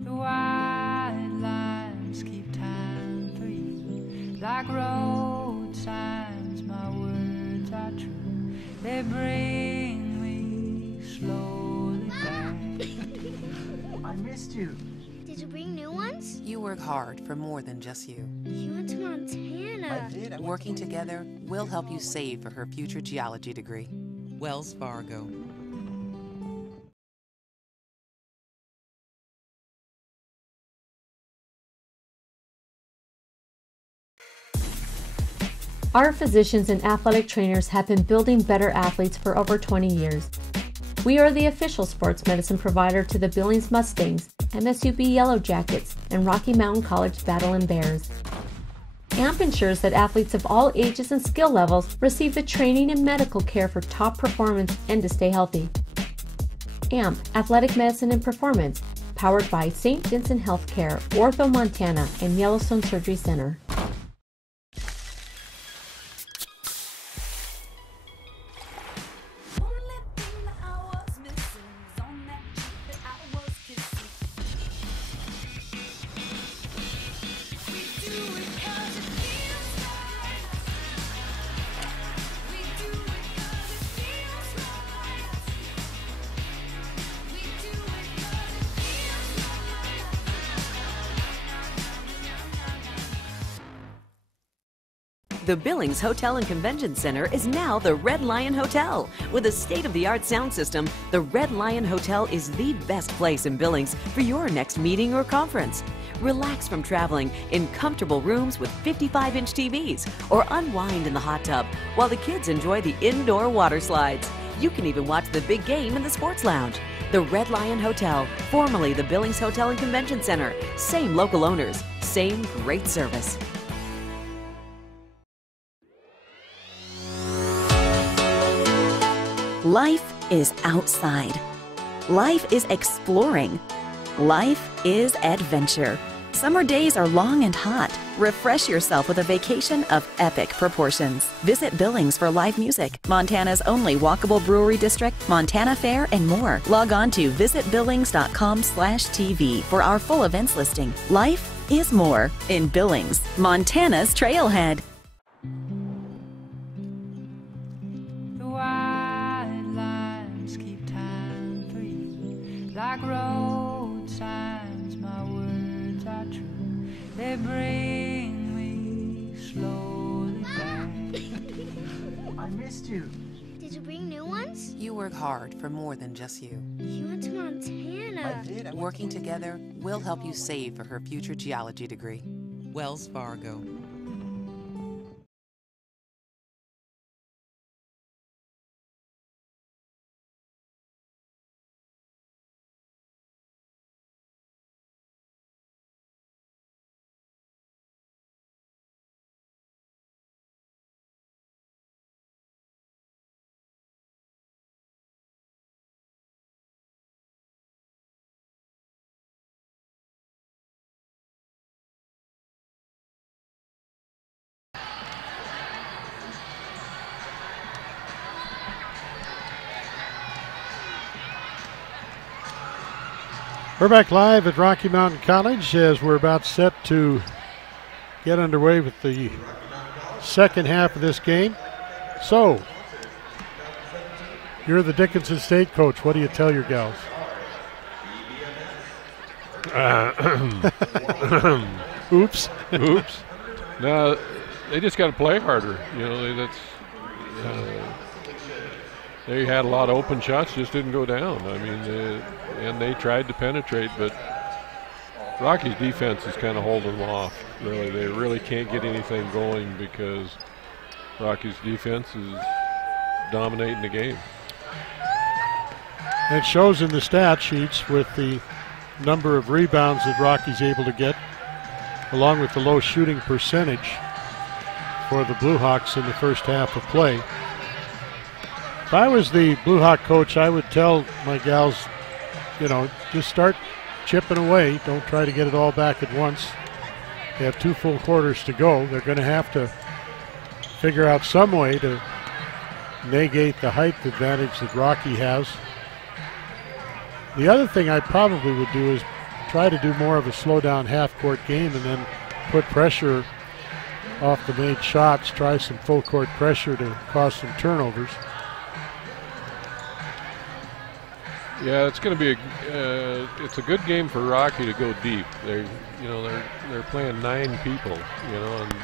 The white lines keep time for you, like road signs. My words are true. They bring me slowly back. I missed you. Did you bring new ones? You work hard for more than just you. You went to Montana. I did. Working together, we'll help you save for her future geology degree. Wells Fargo. Our physicians and athletic trainers have been building better athletes for over 20 years. We are the official sports medicine provider to the Billings Mustangs, MSUB Yellow Jackets, and Rocky Mountain College Battling Bears. AMP ensures that athletes of all ages and skill levels receive the training and medical care for top performance and to stay healthy. AMP, Athletic Medicine and Performance, powered by St. Vincent Healthcare, Ortho Montana, and Yellowstone Surgery Center. The Billings Hotel and Convention Center is now the Red Lion Hotel. With a state-of-the-art sound system, the Red Lion Hotel is the best place in Billings for your next meeting or conference. Relax from traveling in comfortable rooms with 55-inch TVs or unwind in the hot tub while the kids enjoy the indoor water slides. You can even watch the big game in the sports lounge. The Red Lion Hotel, formerly the Billings Hotel and Convention Center. Same local owners, same great service. Life is outside. Life is exploring. Life is adventure. Summer days are long and hot. Refresh yourself with a vacation of epic proportions. Visit Billings for live music, Montana's only walkable brewery district, Montana Fair, and more. Log on to visitbillings.com/TV for our full events listing. Life is more in Billings, Montana's Trailhead. The white lines keep time for you, like road signs. My words are true. They bring me slowly back. I missed you. Did you bring new ones? You work hard for more than just you. You went to Montana. I did. Working together, we'll help you save for her future geology degree. Wells Fargo. We're back live at Rocky Mountain College as we're about set to get underway with the second half of this game. So, You're the Dickinson State coach. What do you tell your gals? Oops. Oops. No, they just got to play harder. They had a lot of open shots, just didn't go down. I mean, and they tried to penetrate, but Rocky's defense is kind of holding them off. Really, they really can't get anything going because Rocky's defense is dominating the game. It shows in the stat sheets with the number of rebounds that Rocky's able to get, along with the low shooting percentage for the Blue Hawks in the first half of play. If I was the Blue Hawk coach, I would tell my gals, just start chipping away. Don't try to get it all back at once. They have 2 full quarters to go. They're going to have to figure out some way to negate the height advantage that Rocky has. The other thing I probably would do is try to do more of a slow down half-court game and then put pressure off the made shots, try some full court pressure to cause some turnovers. Yeah, it's going to be it's a good game for Rocky to go deep. They're playing 9 people, and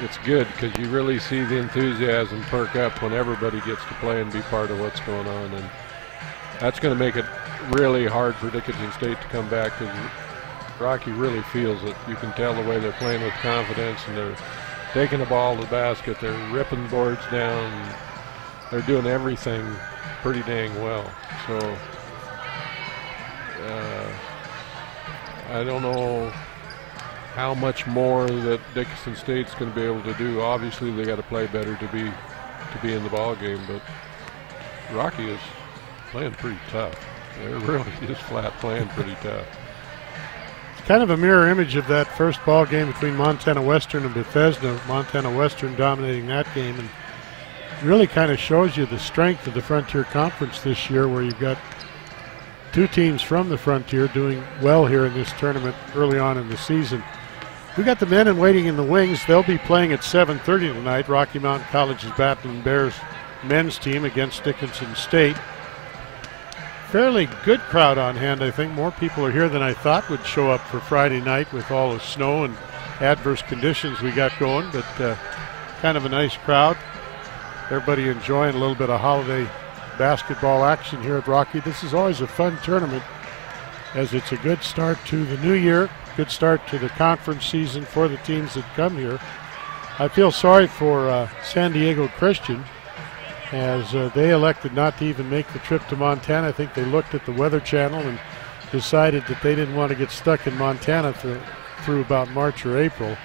it's good because you really see the enthusiasm perk up when everybody gets to play and be part of what's going on, and that's going to make it really hard for Dickinson State to come back because Rocky really feels it. You can tell the way they're playing with confidence, and they're taking the ball to the basket. They're ripping boards down. They're doing everything pretty dang well. So I don't know how much more that Dickinson State's going to be able to do. Obviously, they got to play better to be in the ball game, but Rocky is playing pretty tough. They're really just flat playing pretty tough. It's kind of a mirror image of that first ball game between Montana Western and Bethesda. Montana Western dominating that game, and really kind of shows you the strength of the Frontier Conference this year, where you've got 2 teams from the Frontier doing well here in this tournament early on in the season. We got the men in waiting in the wings. They'll be playing at 7:30 tonight. Rocky Mountain College's Battling Bears men's team against Dickinson State. Fairly good crowd on hand, I think. More people are here than I thought would show up for Friday night with all the snow and adverse conditions we got going, but kind of a nice crowd. Everybody enjoying a little bit of holiday basketball action here at Rocky. This is always a fun tournament as it's a good start to the new year, good start to the conference season for the teams that come here. I feel sorry for San Diego Christian as they elected not to even make the trip to Montana. I think they looked at the Weather Channel and decided that they didn't want to get stuck in Montana through about March or April.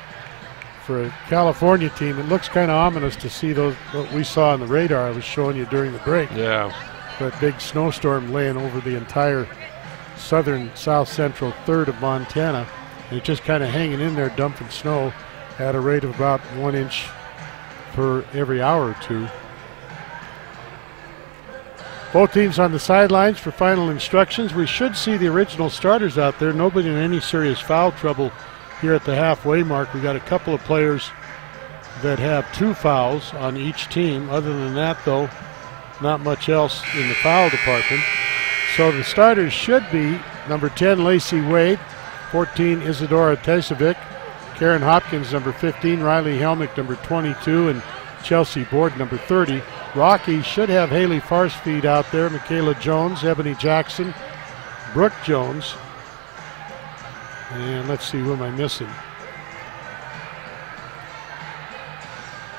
For a California team, it looks kind of ominous to see what we saw on the radar I was showing you during the break. Yeah. That big snowstorm laying over the entire southern, south-central third of Montana. And it's just kind of hanging in there, dumping snow at a rate of about 1 inch per every hour or 2. Both teams on the sidelines for final instructions. We should see the original starters out there. Nobody in any serious foul trouble here at the halfway mark. We got a couple of players that have 2 fouls on each team. Other than that, though, not much else in the foul department. So the starters should be number 10, Lacey Wade, 14, Isadora Tesovic, Karen Hopkins, number 15, Riley Helmick, number 22, and Chelsea Board, number 30. Rocky should have Haley Farsfeed out there, Michaela Jones, Ebony Jackson, Brooke Jones, and let's see, who am I missing?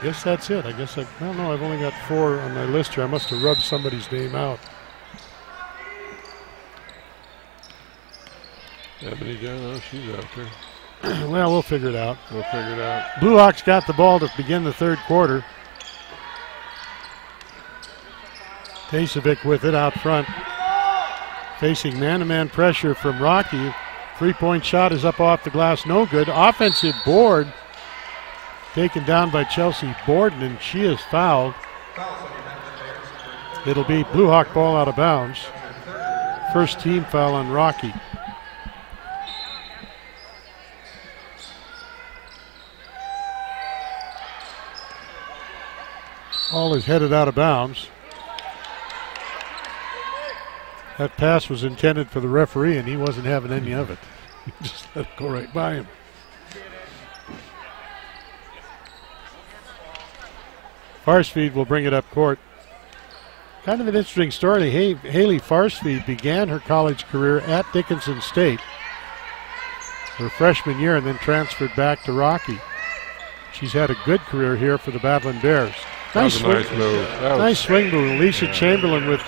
Guess that's it. I don't know, I've only got 4 on my list here. I must have rubbed somebody's name out. Ebony Jones, she's out there. Well, we'll figure it out. Blue Hawks got the ball to begin the third quarter. Tasovic with it out front. Facing man-to-man pressure from Rocky. 3-point shot is up off the glass, no good. Offensive board taken down by Chelsea Borden, and she is fouled. It'll be Blue Hawk ball out of bounds. First team foul on Rocky. Ball is headed out of bounds. That pass was intended for the referee, and he wasn't having any of it. He just let it go right by him. Farsfield will bring it up court. Kind of an interesting story. Haley Farsfield began her college career at Dickinson State her freshman year and then transferred back to Rocky. She's had a good career here for the Badland Bears. Nice swing, nice move. Nice swing move. Alicia Chamberlain with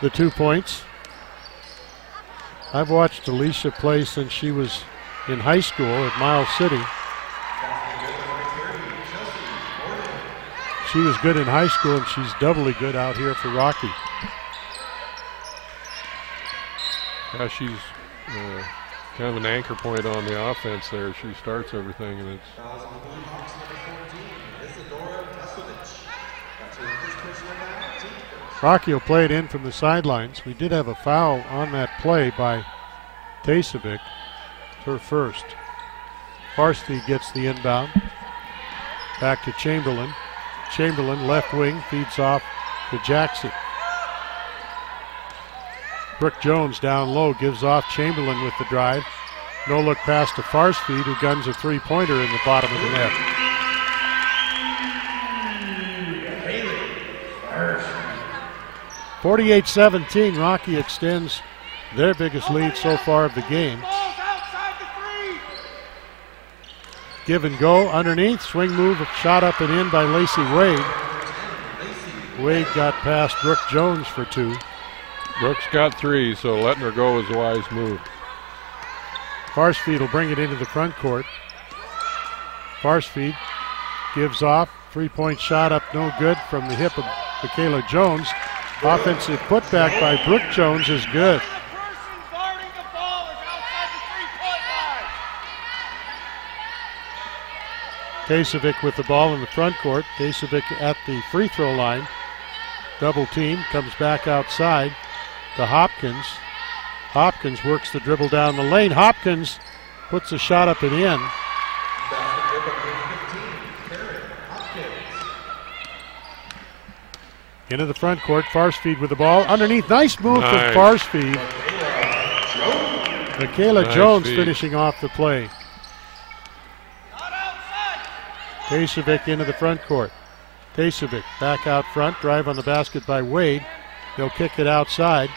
the 2 points. I've watched Alicia play since she was in high school at Miles City. She was good in high school, and she's doubly good out here for Rocky. Yeah, she's kind of an anchor point on the offense there. She starts everything, and it's... Rocky will play it in from the sidelines. We did have a foul on that play by Tasevic. It's her first. Farsfield gets the inbound. Back to Chamberlain. Chamberlain, left wing, feeds off to Jackson. Brooke Jones down low, gives off Chamberlain with the drive. No look pass to Farsfield, who guns a three-pointer in the bottom of the net. 48-17, Rocky extends their biggest lead so far of the game. Give and go underneath, swing move, shot up and in by Lacey Wade. Wade got past Brooke Jones for 2. Brooks got 3, so letting her go is a wise move. Farsfield will bring it into the front court. Farsfield gives off, three-point shot up, no good from the hip of Michaela Jones. Offensive putback by Brooke Jones is good. Tasevic with the ball in the front court. Tasevic at the free throw line. Double team, comes back outside to Hopkins. Hopkins works the dribble down the lane. Hopkins puts a shot up and in. Into the front court, Farsfield with the ball. Underneath, nice move from Farsfield. Michaela Jones finishing off the play. Tasevic into the front court. Tasevic back out front, drive on the basket by Wade. They'll kick it outside.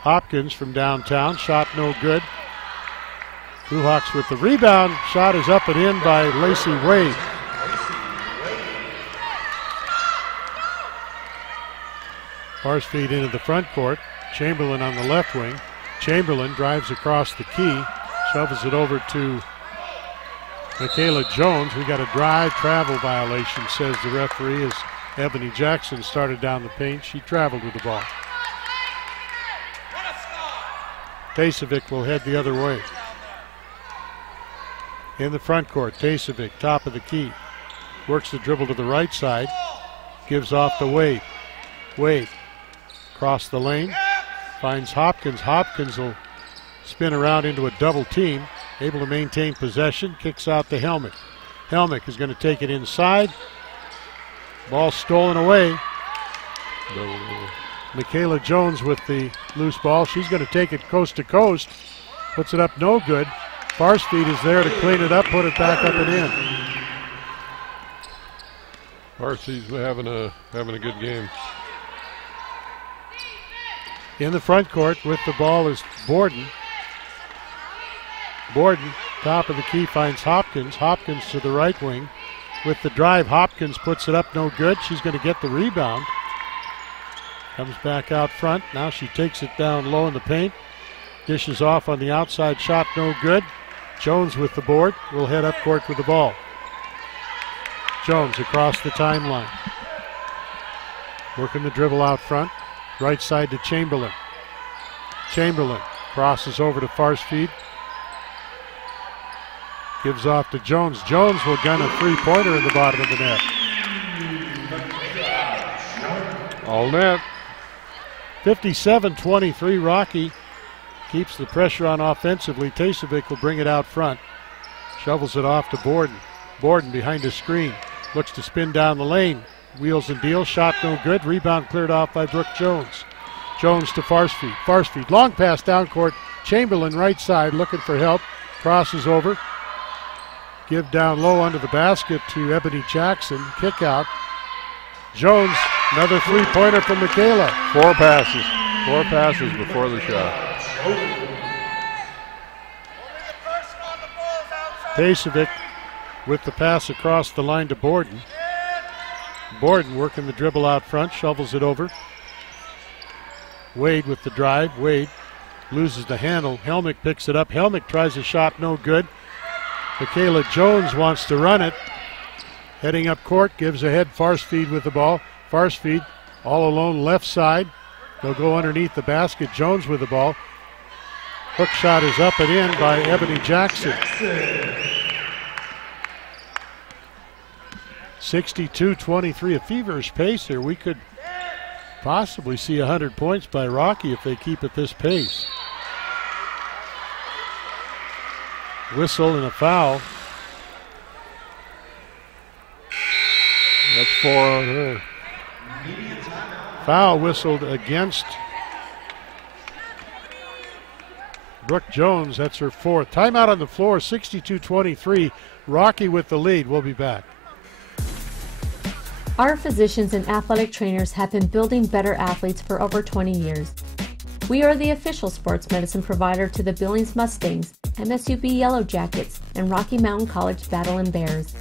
Hopkins from downtown, shot no good. Blue with the rebound, shot is up and in by Lacey Wade. Farsfield into the front court. Chamberlain on the left wing. Chamberlain drives across the key, shovels it over to Michaela Jones. We got a drive travel violation, says the referee, as Ebony Jackson started down the paint. She traveled with the ball. Tasevic will head the other way. In the front court, Tasevic, top of the key. Works the dribble to the right side. Gives off to Wade. Wade across the lane. Finds Hopkins. Hopkins will spin around into a double team. Able to maintain possession. Kicks out to Helmick. Helmick is going to take it inside. Ball stolen away. Michaela Jones with the loose ball. She's going to take it coast to coast. Puts it up no good. Farsfield is there to clean it up, put it back up and in. Farsfield's having a good game. In the front court with the ball is Borden. Borden, top of the key, finds Hopkins. Hopkins to the right wing. With the drive, Hopkins puts it up no good. She's going to get the rebound. Comes back out front. Now she takes it down low in the paint. Dishes off on the outside, shot no good. Jones with the board will head up court with the ball. Jones across the timeline. Working the dribble out front. Right side to Chamberlain. Chamberlain crosses over to Farsfield. Gives off to Jones. Jones will gun a three-pointer in the bottom of the net. All net. 57-23, Rocky keeps the pressure on offensively. Tasevic will bring it out front. Shovels it off to Borden. Borden behind the screen. Looks to spin down the lane. Wheels and deals. Shot no good. Rebound cleared off by Brooke Jones. Jones to Farsfield. Farsfield, long pass down court. Chamberlain right side looking for help. Crosses over. Give down low under the basket to Ebony Jackson. Kick out. Jones, another three-pointer from Michaela. 4 passes. 4 passes before the shot. Pacevic with the pass across the line to Borden. Borden working the dribble out front, shovels it over. Wade with the drive. Wade loses the handle. Helmick picks it up. Helmick tries a shot, no good. Michaela Jones wants to run it. Heading up court, gives ahead Farsfield with the ball. Farsfield all alone left side. They'll go underneath the basket. Jones with the ball. Hook shot is up and in by Ebony Jackson. 62-23, a feverish pace here. We could possibly see 100 points by Rocky if they keep at this pace. Whistle and a foul. That's 4 on her. Foul whistled against Brooke Jones. That's her 4th. Timeout on the floor, 62-23. Rocky with the lead. We'll be back. Our physicians and athletic trainers have been building better athletes for over 20 years. We are the official sports medicine provider to the Billings Mustangs, MSUB Yellow Jackets, and Rocky Mountain College Battle Bears.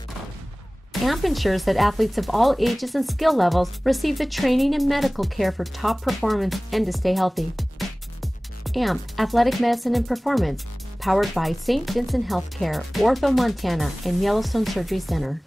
AMP ensures that athletes of all ages and skill levels receive the training and medical care for top performance and to stay healthy. AMP, Athletic Medicine and Performance, powered by St. Vincent Healthcare, Ortho Montana, and Yellowstone Surgery Center.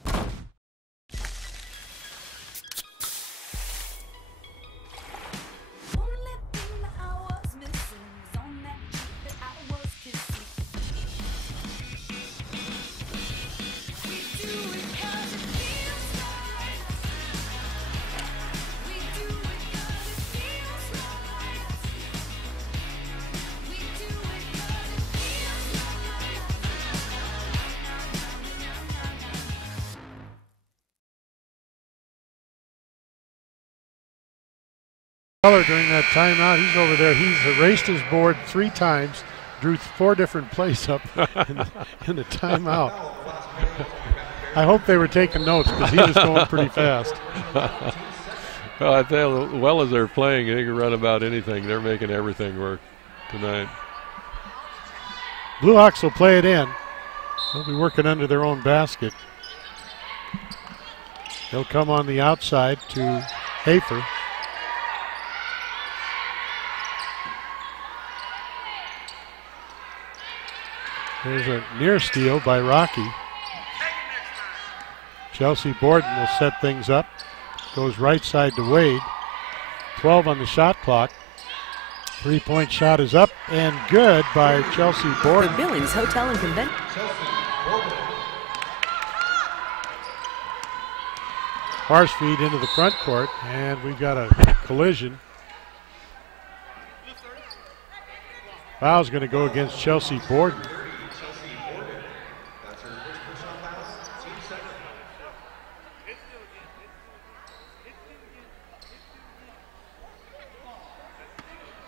During that timeout, he's over there. He's erased his board 3 times, drew 4 different plays up in the timeout. I hope they were taking notes because he was going pretty fast. Well, I tell you, well as they're playing, they can run about anything. They're making everything work tonight. Blue Hawks will play it in. They'll be working under their own basket. They'll come on the outside to Hafer. There's a near steal by Rocky. Chelsea Borden will set things up. Goes right side to Wade. 12 on the shot clock. 3-point shot is up and good by Chelsea Borden. The Billings Hotel and Convention. Farsfield into the front court, and we've got a collision. Foul's going to go against Chelsea Borden.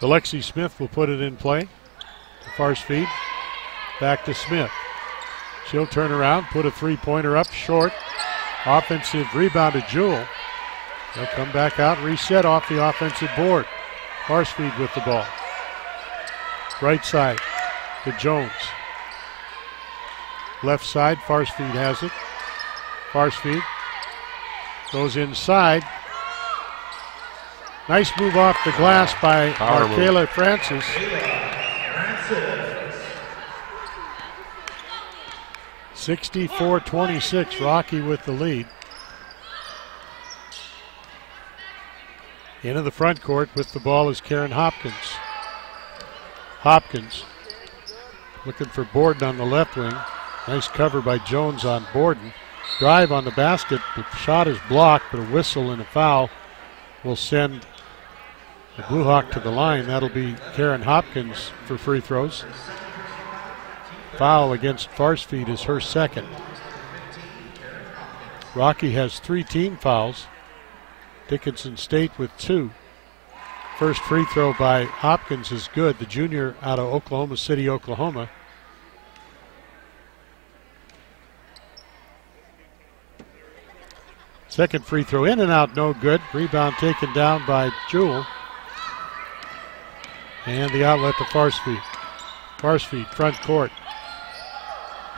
Alexi Smith will put it in play. To Farsfield. Back to Smith. She'll turn around, put a 3-pointer up short. Offensive rebound to Jewell. They'll come back out, reset off the offensive board. Farsfield with the ball. Right side to Jones. Left side, Farsfield has it. Farsfield goes inside. Nice move off the glass by Michaela Francis. 64-26, Rocky with the lead. Into the front court with the ball is Karen Hopkins. Hopkins looking for Borden on the left wing. Nice cover by Jones on Borden. Drive on the basket. The shot is blocked, but a whistle and a foul will send the Blue Hawk to the line. That'll be Karen Hopkins for free throws. Foul against Farsfield is her 2nd. Rocky has 3 team fouls. Dickinson State with 2. First free throw by Hopkins is good, the junior out of Oklahoma City, Oklahoma. Second free throw in and out, no good. Rebound taken down by Jewell. And the outlet to Farsfield. Farsfield, front court.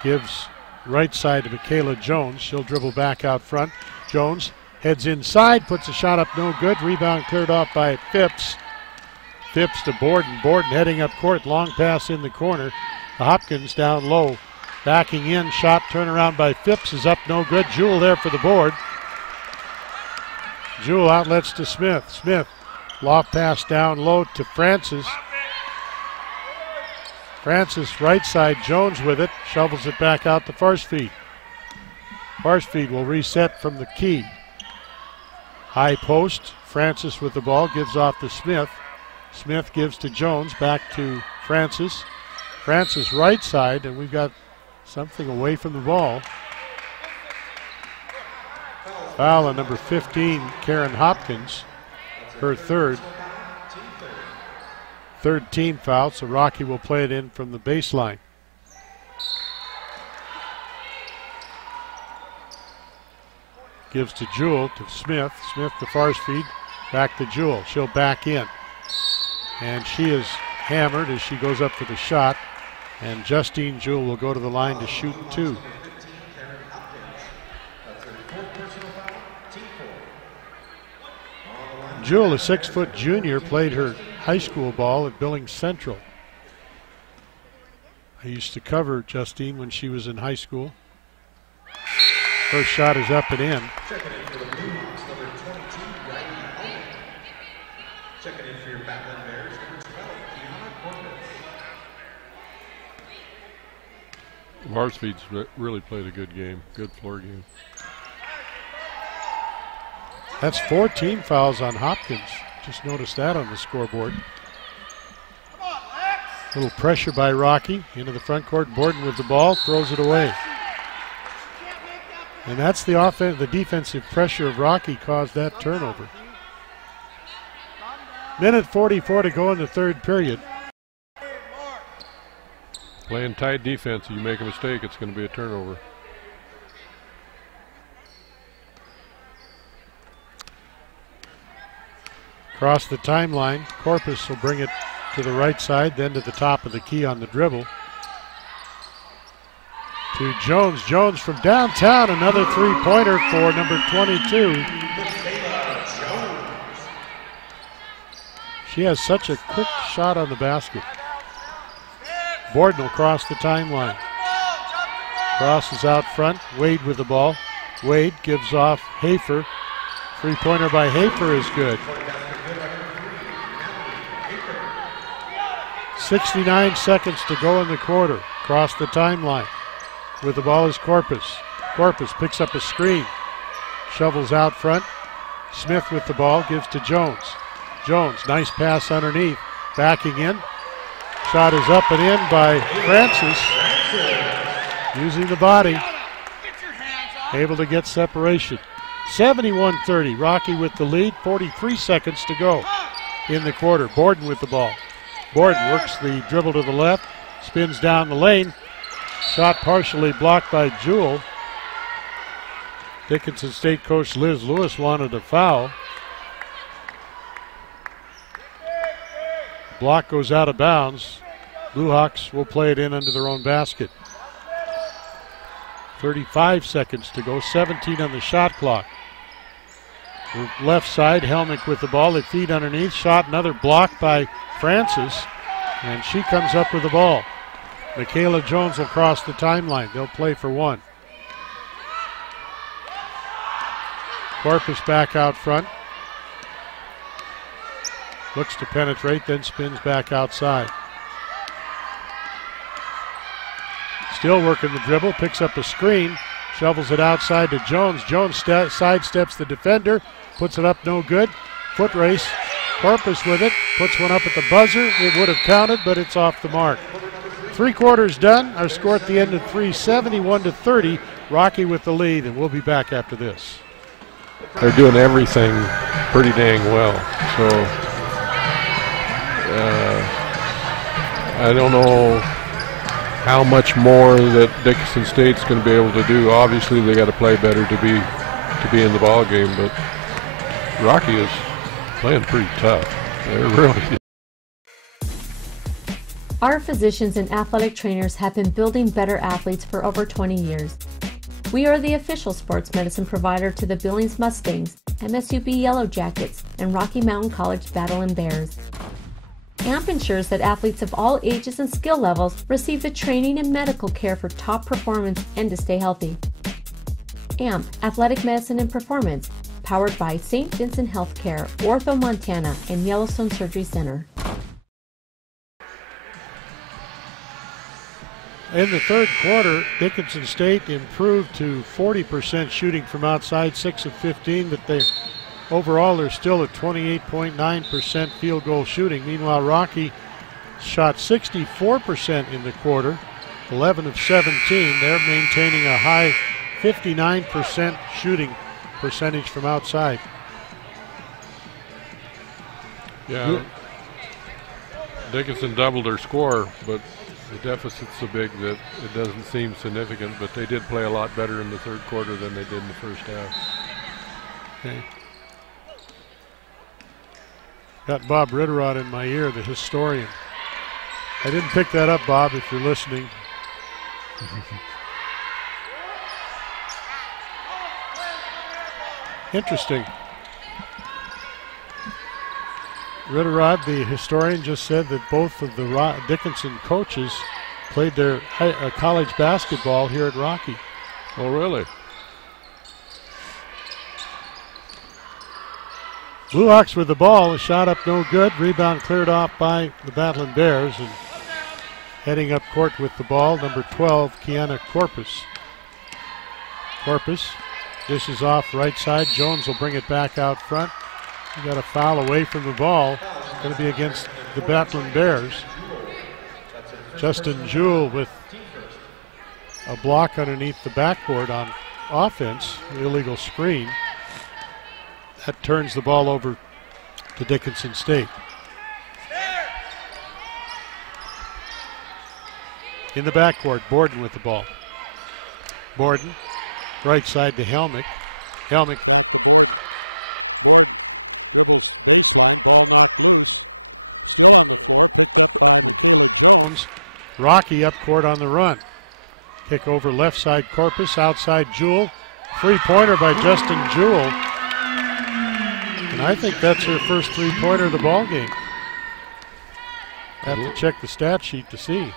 Gives right side to Michaela Jones. She'll dribble back out front. Jones heads inside, puts a shot up, no good. Rebound cleared off by Phipps. Phipps to Borden. Borden heading up court, long pass in the corner. Hopkins down low. Backing in, shot turnaround by Phipps is up, no good. Jewell there for the board. Jewell outlets to Smith. Smith, loft pass down low to Francis. Francis right side, Jones with it, shovels it back out to Farsfield. Farsfield will reset from the key. High post, Francis with the ball, gives off to Smith. Smith gives to Jones, back to Francis. Francis right side, and we've got something away from the ball. Foul on number 15, Karen Hopkins, her third team foul, so Rocky will play it in from the baseline. Gives to Jewell, to Smith. Smith to Farsfield, back to Jewell. She'll back in. And she is hammered as she goes up for the shot. And Justine Jewell will go to the line to shoot two. Jewell, a 6-foot junior, played her high school ball at Billings Central. I used to cover Justine when she was in high school. First shot is up and in. Checking in for the Blue Hawks, number 22, Riley Alden. Checking in for your Battling Bears, number 12, Kiana Corbett. Varsfield's really played a good game, good floor game. That's 4 team fouls on Hopkins. Just noticed that on the scoreboard. Little pressure by Rocky into the front court. Borden with the ball, throws it away. And that's the defensive pressure of Rocky caused that turnover. Minute 44 to go in the third period. Playing tight defense, if you make a mistake, it's going to be a turnover. Across the timeline, Corpus will bring it to the right side, then to the top of the key on the dribble. To Jones. Jones from downtown, another three-pointer for number 22. She has such a quick shot on the basket. Borden will cross the timeline. Crosses out front. Wade with the ball. Wade gives off Hafer. Three-pointer by Hafer is good. 69 seconds to go in the quarter. Across the timeline. With the ball is Corpus. Corpus picks up a screen. Shovels out front. Smith with the ball, gives to Jones. Jones, nice pass underneath. Backing in. Shot is up and in by Francis. Using the body. Able to get separation. 71-30. Rocky with the lead. 43 seconds to go in the quarter. Borden with the ball. Borden works the dribble to the left. Spins down the lane. Shot partially blocked by Jewell. Dickinson State coach Liz Lewis wanted a foul. Block goes out of bounds. Blue Hawks will play it in under their own basket. 35 seconds to go, 17 on the shot clock. Left side, Helmick with the ball. They feed underneath. Shot, another block by Francis. And she comes up with the ball. Michaela Jones will cross the timeline. They'll play for one. Corpus back out front. Looks to penetrate, then spins back outside. Still working the dribble, picks up a screen, shovels it outside to Jones. Jones sidesteps the defender, puts it up, no good. Foot race, Corpus with it, puts one up at the buzzer. It would have counted, but it's off the mark. 3 quarters done. Our score at the end of 3, 71-30. Rocky with the lead, and we'll be back after this. They're doing everything pretty dang well. So I don't know how much more that Dickinson State's going to be able to do. Obviously, they got to play better to be in the ball game, but Rocky is playing pretty tough. They're really. Our physicians and athletic trainers have been building better athletes for over 20 years. We are the official sports medicine provider to the Billings Mustangs, MSUB Yellow Jackets, and Rocky Mountain College Battle Bears. AMP ensures that athletes of all ages and skill levels receive the training and medical care for top performance and to stay healthy. AMP, Athletic Medicine and Performance, powered by St. Vincent Healthcare, Ortho, Montana, and Yellowstone Surgery Center. In the third quarter, Dickinson State improved to 40% shooting from outside, 6 of 15, but overall they're still at 28.9% field goal shooting. Meanwhile, Rocky shot 64% in the quarter, 11 of 17. They're maintaining a high 59% shooting percentage from outside. Yeah, Dickinson doubled their score, but the deficit's so big that it doesn't seem significant, but they did play a lot better in the third quarter than they did in the first half. Okay. Got Bob Ritterod in my ear, the historian. I didn't pick that up, Bob, if you're listening. Interesting. Ritterod, the historian, just said that both of the Dickinson coaches played their college basketball here at Rocky. Oh, really? Blue Hawks with the ball, a shot up no good, rebound cleared off by the Battling Bears, and heading up court with the ball, number 12, Kiana Corpus. Corpus dishes off right side, Jones will bring it back out front. We got a foul away from the ball, going to be against the Battling Bears. Justin Jewell with a block underneath the backboard on offense, illegal screen. That turns the ball over to Dickinson State. In the backcourt, Borden with the ball. Borden, right side to Helmick. Helmick. Rocky up court on the run. Kick over left side, Corpus, outside Jewell. Three-pointer by Justin Jewell. And I think that's her first three-pointer of the ball game. Have to check the stat sheet to see.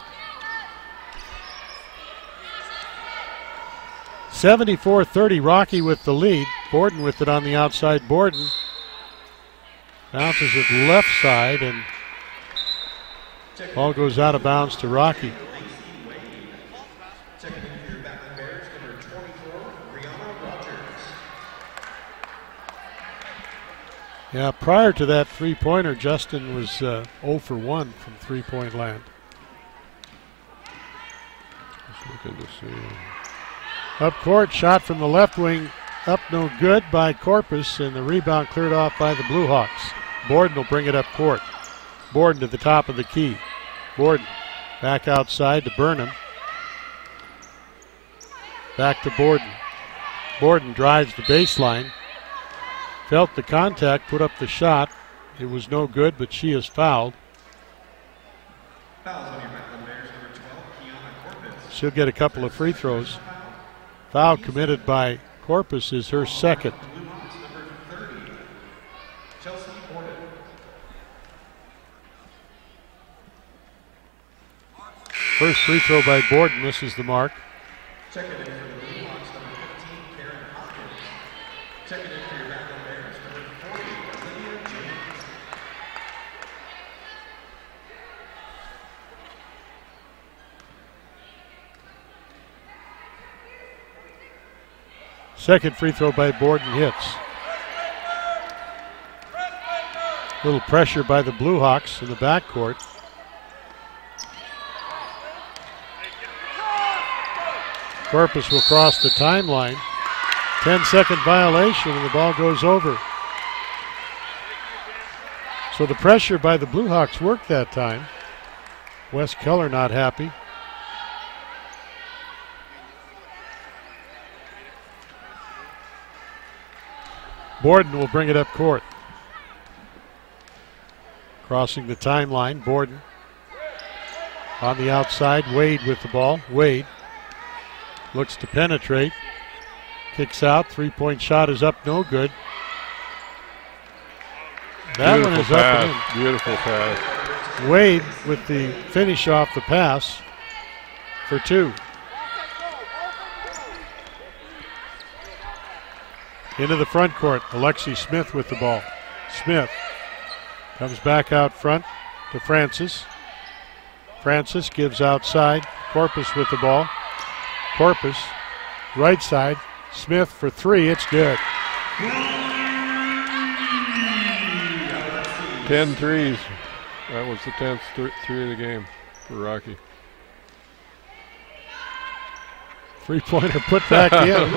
74-30, Rocky with the lead. Borden with it on the outside. Borden bounces it left side, and ball goes out of bounds to Rocky. Yeah, prior to that three-pointer, Justin was 0 for 1 from three-point land. Just looking to see. Up court, shot from the left wing, up no good by Corpus, and the rebound cleared off by the Blue Hawks. Borden will bring it up court. Borden to the top of the key. Borden back outside to Burnham. Back to Borden. Borden drives the baseline. Felt the contact, put up the shot. It was no good, but she is fouled. She'll get a couple of free throws. Foul committed by Corpus is her second. First free throw by Borden misses the mark. Second free throw by Borden hits. Little pressure by the Blue Hawks in the backcourt. Corpus will cross the timeline. 10-second violation and the ball goes over. So the pressure by the Blue Hawks worked that time. Wes Keller not happy. Borden will bring it up court. Crossing the timeline, Borden. On the outside, Wade with the ball. Wade looks to penetrate. Kicks out, three-point shot is up, no good. That Beautiful one is pass. up and in. Beautiful pass. Wade with the finish off the pass for two. Into the front court, Alexi Smith with the ball. Smith comes back out front to Francis. Francis gives outside. Corpus with the ball. Corpus, right side. Smith for three, it's good. 10 threes. That was the 10th three of the game for Rocky. Three-pointer put back in.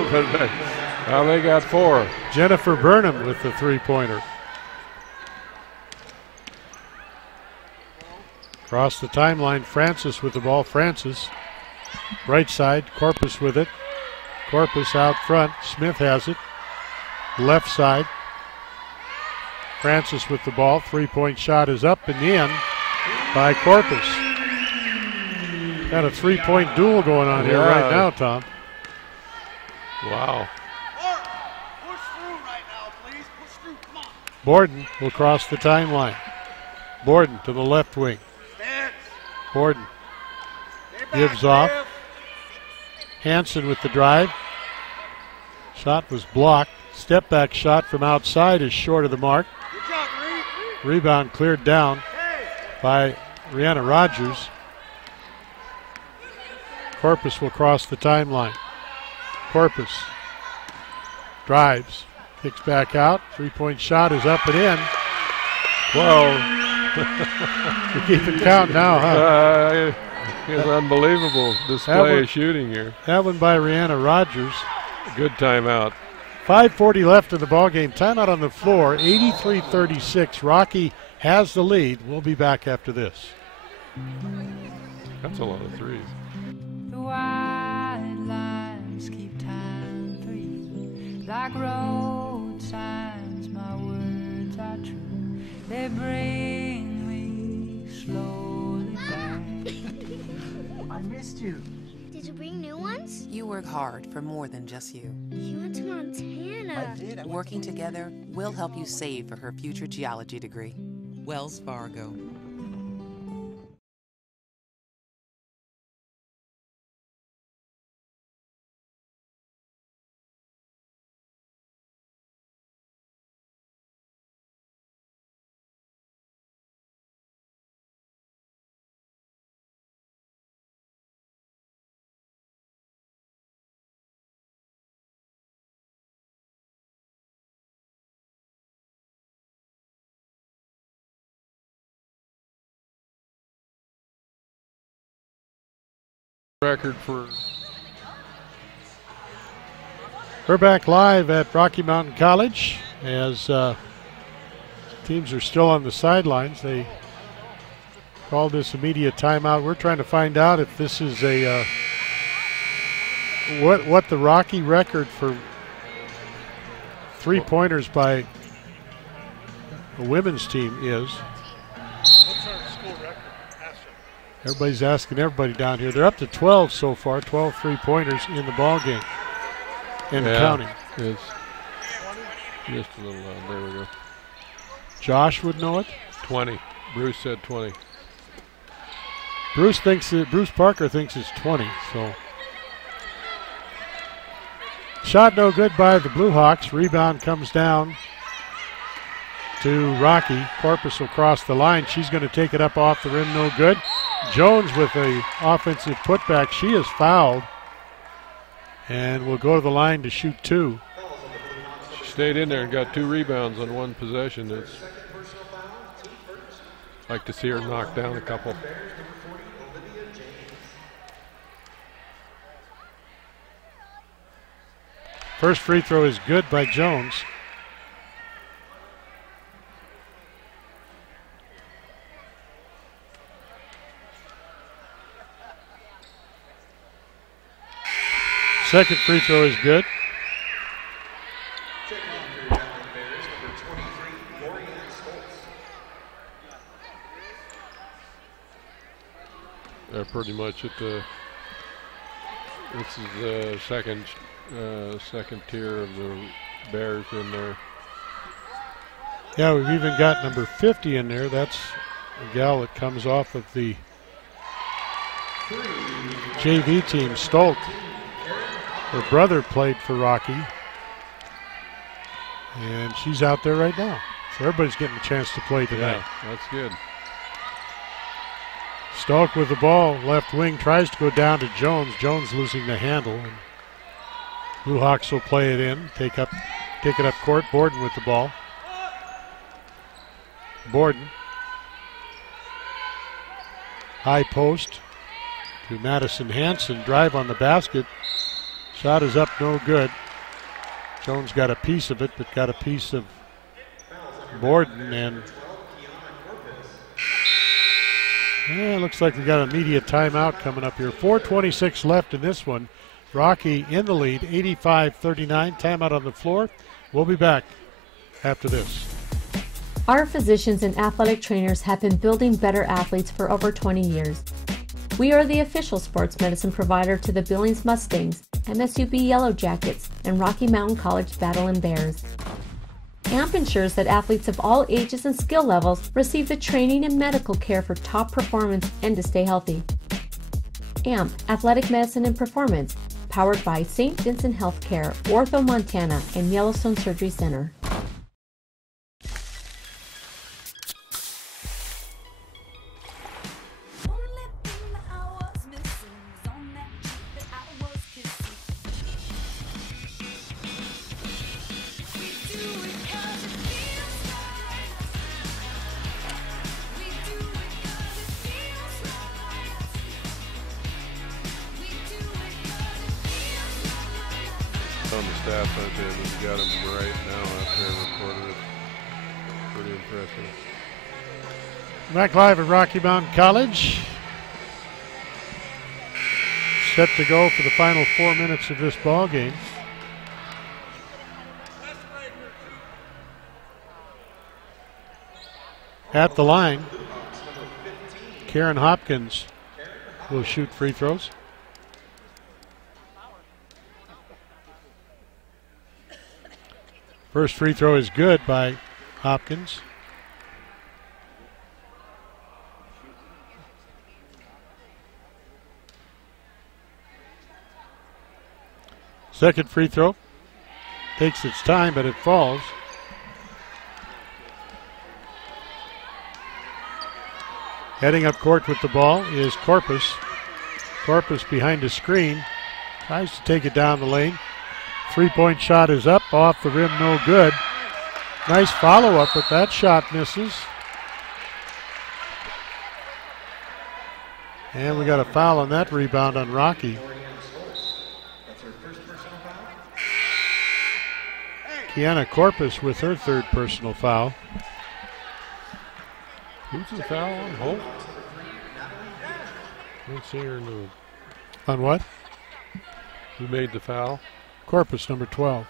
Now they got four. Jennifer Burnham with the three-pointer. Across the timeline, Francis with the ball. Francis, right side, Corpus with it. Corpus out front, Smith has it. Left side, Francis with the ball. Three-point shot is up and in by Corpus. Got a three-point duel going on here right now, Tom. Wow. Borden will cross the timeline. Borden to the left wing. Borden gives off. Hanson with the drive. Shot was blocked. Step back shot from outside is short of the mark. Rebound cleared down by Rihanna Rogers. Corpus will cross the timeline. Corpus drives, kicks back out. Three-point shot is up and in. 12. We're keeping count now, huh? It's unbelievable display of shooting here. That one by Rihanna Rogers. Good timeout. 5:40 left in the ballgame. Timeout on the floor. 83-36. Rocky has the lead. We'll be back after this. That's a lot of threes. The white lines keep time for you. Like road signs, my words are true. They bring me slowly back. I missed you. Did you bring new ones? You work hard for more than just you. You went to Montana. I did. Working together, we'll help you save for her future geology degree. Wells Fargo. Record for We're back live at Rocky Mountain College as teams are still on the sidelines. They called this immediate timeout. We're trying to find out if this is a what the Rocky record for three-pointers by the women's team is. Everybody's asking everybody down here. They're up to 12 so far, 12 three-pointers in the ball game and counting. It's just a little there we go. Josh would know it. 20. Bruce said 20. Bruce Parker thinks it's 20. So shot no good by the Blue Hawks. Rebound comes down to Rocky. Corpus will cross the line. She's going to take it up off the rim, no good. Jones with a offensive putback. She is fouled and will go to the line to shoot two. She stayed in there and got 2 rebounds on 1 possession. It's like to see her knock down a couple. First free throw is good by Jones. Second free throw is good. They're pretty much at the. This is the second tier of the Bears in there. Yeah, we've even got number 50 in there. That's a gal that comes off of the JV team, Stolk. Her brother played for Rocky, and she's out there right now. So everybody's getting a chance to play tonight. Yeah, that's good. Stolk with the ball, left wing, tries to go down to Jones. Jones losing the handle. And Blue Hawks will play it in, take it up court. Borden with the ball. Borden. High post to Madison Hanson. Drive on the basket. Shot is up, no good. Jones got a piece of it, but got a piece of Borden. And yeah, looks like we got an immediate timeout coming up here. 4:26 left in this one. Rocky in the lead, 85-39. Timeout on the floor. We'll be back after this. Our physicians and athletic trainers have been building better athletes for over 20 years. We are the official sports medicine provider to the Billings Mustangs, MSUB Yellow Jackets, and Rocky Mountain College Battle Bears. AMP ensures that athletes of all ages and skill levels receive the training and medical care for top performance and to stay healthy. AMP, Athletic Medicine and Performance, powered by St. Vincent Healthcare, Ortho Montana, and Yellowstone Surgery Center. On the staff out there, we got them right now out there recorded it. Pretty impressive. Back live at Rocky Mountain College. Set to go for the final 4 minutes of this ball game. At the line, Karen Hopkins will shoot free throws. First free throw is good by Hopkins. Second free throw takes its time, but it falls. Heading up court with the ball is Corpus. Corpus behind a screen, tries to take it down the lane. Three-point shot is up, off the rim, no good. Nice follow-up, but that shot misses. And we got a foul on that rebound on Rocky. Kiana Corpus with her third personal foul. Who's the foul on? Holt? Let's see her move. On what? Who made the foul? Corpus, number 12.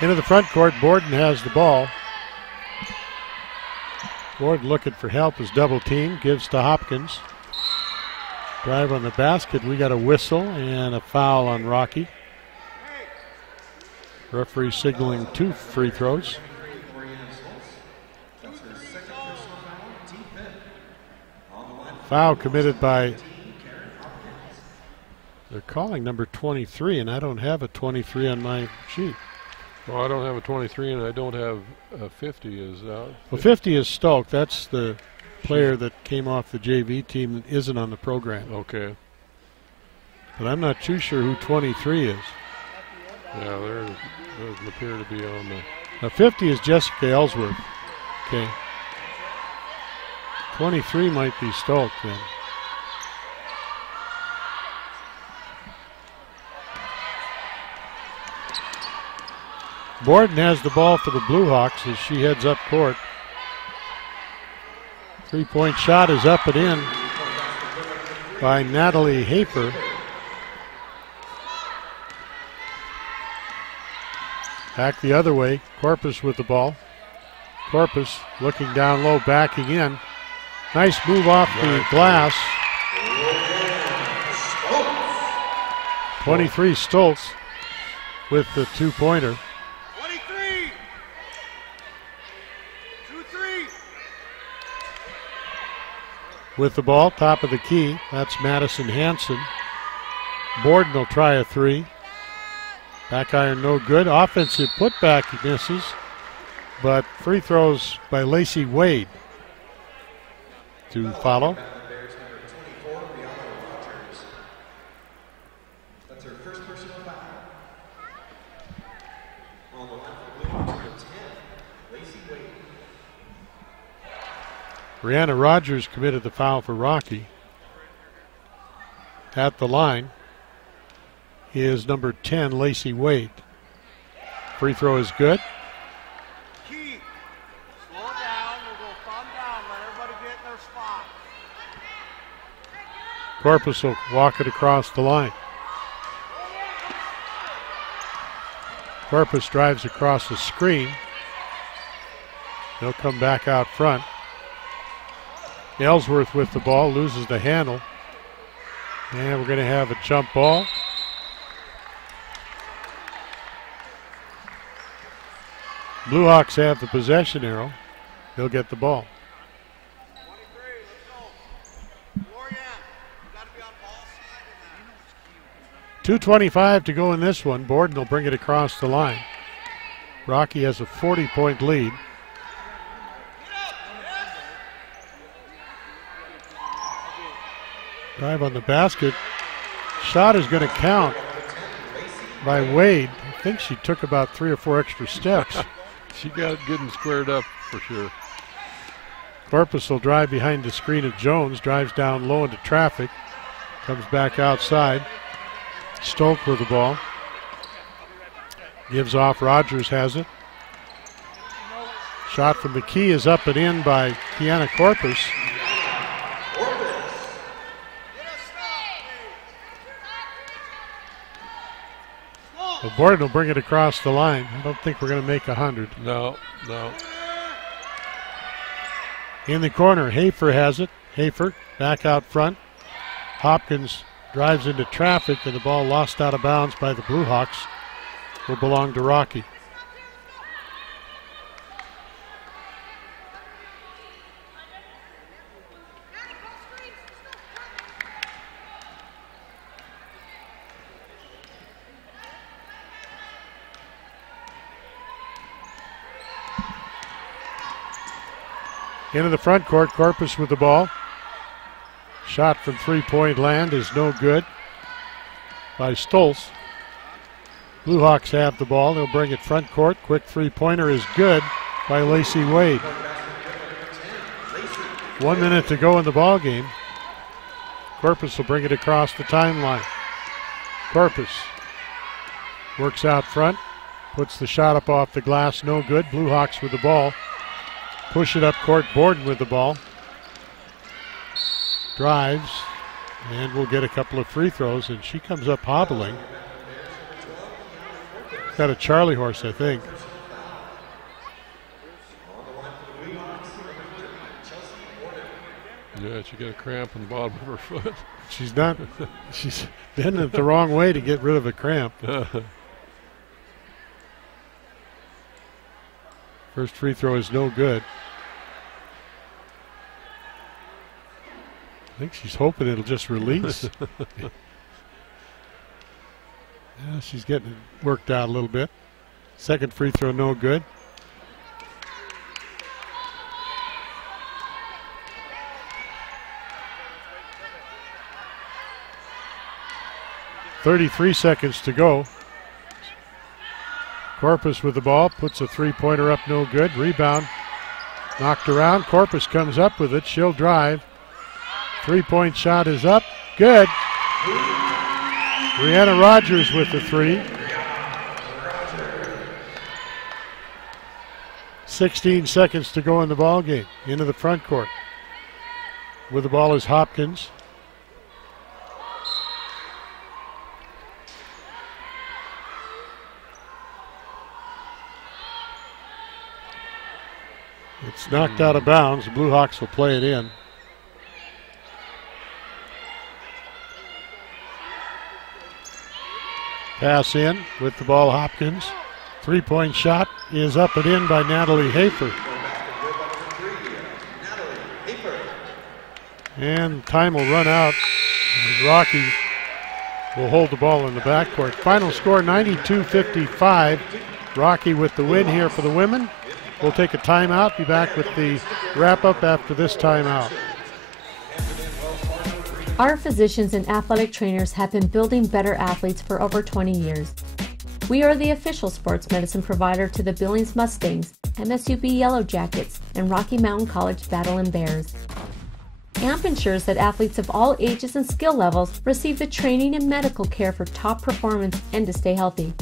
Into the front court, Borden has the ball. Borden looking for help as double team, gives to Hopkins. Drive on the basket, we got a whistle and a foul on Rocky. Referee signaling 2 free throws. Foul committed by, they're calling number 23, and I don't have a 23 on my sheet. Well, I don't have a 23, and I don't have a 50. Well, 50 is Stolk. That's the player that came off the JV team that isn't on the program. Okay. But I'm not too sure who 23 is. Yeah, there doesn't appear to be on the... Now 50 is Jessica Ellsworth. Okay. 23 might be Stolk then. Borden has the ball for the Blue Hawks as she heads up court. Three-point shot is up and in by Natalie Hafer. Back the other way, Corpus with the ball. Corpus looking down low, backing in. Nice move off the glass. 23 Stoltz with the two-pointer. 23. 2-3. With the ball, top of the key, that's Madison Hanson. Borden will try a three. Back iron no good. Offensive putback misses, but free throws by Lacey Wade to follow. That's her first personal foul. On the line for blue, number 10, Lacey Wade. Brianna Rogers committed the foul for Rocky. At the line is number 10, Lacey Wade. Free throw is good. Key. Slow down. We'll go thumb down. Let everybody get in their spot. Corpus will walk it across the line. Corpus drives across the screen. They'll come back out front. Ellsworth with the ball, loses the handle. And we're going to have a jump ball. Blue Hawks have the possession arrow. They'll get the ball. 2:25 to go in this one. Borden will bring it across the line. Rocky has a 40-point lead. Drive on the basket. Shot is going to count by Wade. I think she took about 3 or 4 extra steps. She got it good and squared up for sure. Corpus will drive behind the screen of Jones, drives down low into traffic, comes back outside. Stoke with the ball. Gives off, Rogers has it. Shot from the key is up and in by Kiana Corpus. Well, Borden will bring it across the line. I don't think we're going to make 100. No, no. In the corner, Hafer has it. Hafer back out front. Hopkins drives into traffic, and the ball lost out of bounds by the Blue Hawks. Will belong to Rocky. Into the front court, Corpus with the ball. Shot from three-point land is no good by Stoltz. Blue Hawks have the ball. They'll bring it front court. Quick three-pointer is good by Lacey Wade. 1 minute to go in the ball game. Corpus will bring it across the timeline. Corpus works out front, puts the shot up off the glass, no good. Blue Hawks with the ball. Push it up court, Borden with the ball. Drives, and we'll get a couple of free throws, and she comes up hobbling. Got a Charlie horse, I think. Yeah, she got a cramp in the bottom of her foot. She's bending it the wrong way to get rid of a cramp. First free throw is no good. I think she's hoping it'll just release. Yeah, she's getting it worked out a little bit. Second free throw, no good. .33 seconds to go. Corpus with the ball, puts a three-pointer up, no good. Rebound, knocked around. Corpus comes up with it. She'll drive. Three-point shot is up, good. Brianna Rogers with the three. 16 seconds to go in the ball game. Into the front court. With the ball is Hopkins. It's knocked out of bounds. The Blue Hawks will play it in. Pass in with the ball, Hopkins. Three-point shot is up and in by Natalie Hafer. And time will run out. Rocky will hold the ball in the backcourt. Final score 92-55. Rocky with the win here for the women. We'll take a timeout. Be back with the wrap-up after this timeout. Our physicians and athletic trainers have been building better athletes for over 20 years. We are the official sports medicine provider to the Billings Mustangs, MSUB Yellow Jackets, and Rocky Mountain College Battle Bears. AMP ensures that athletes of all ages and skill levels receive the training and medical care for top performance and to stay healthy.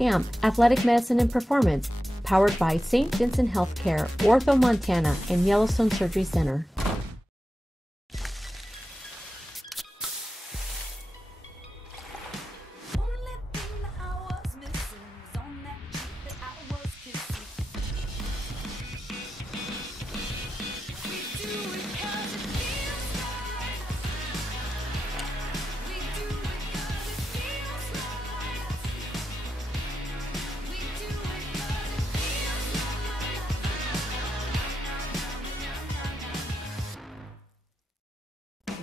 AMP, Athletic Medicine and Performance, powered by St. Vincent Healthcare, Ortho Montana, and Yellowstone Surgery Center.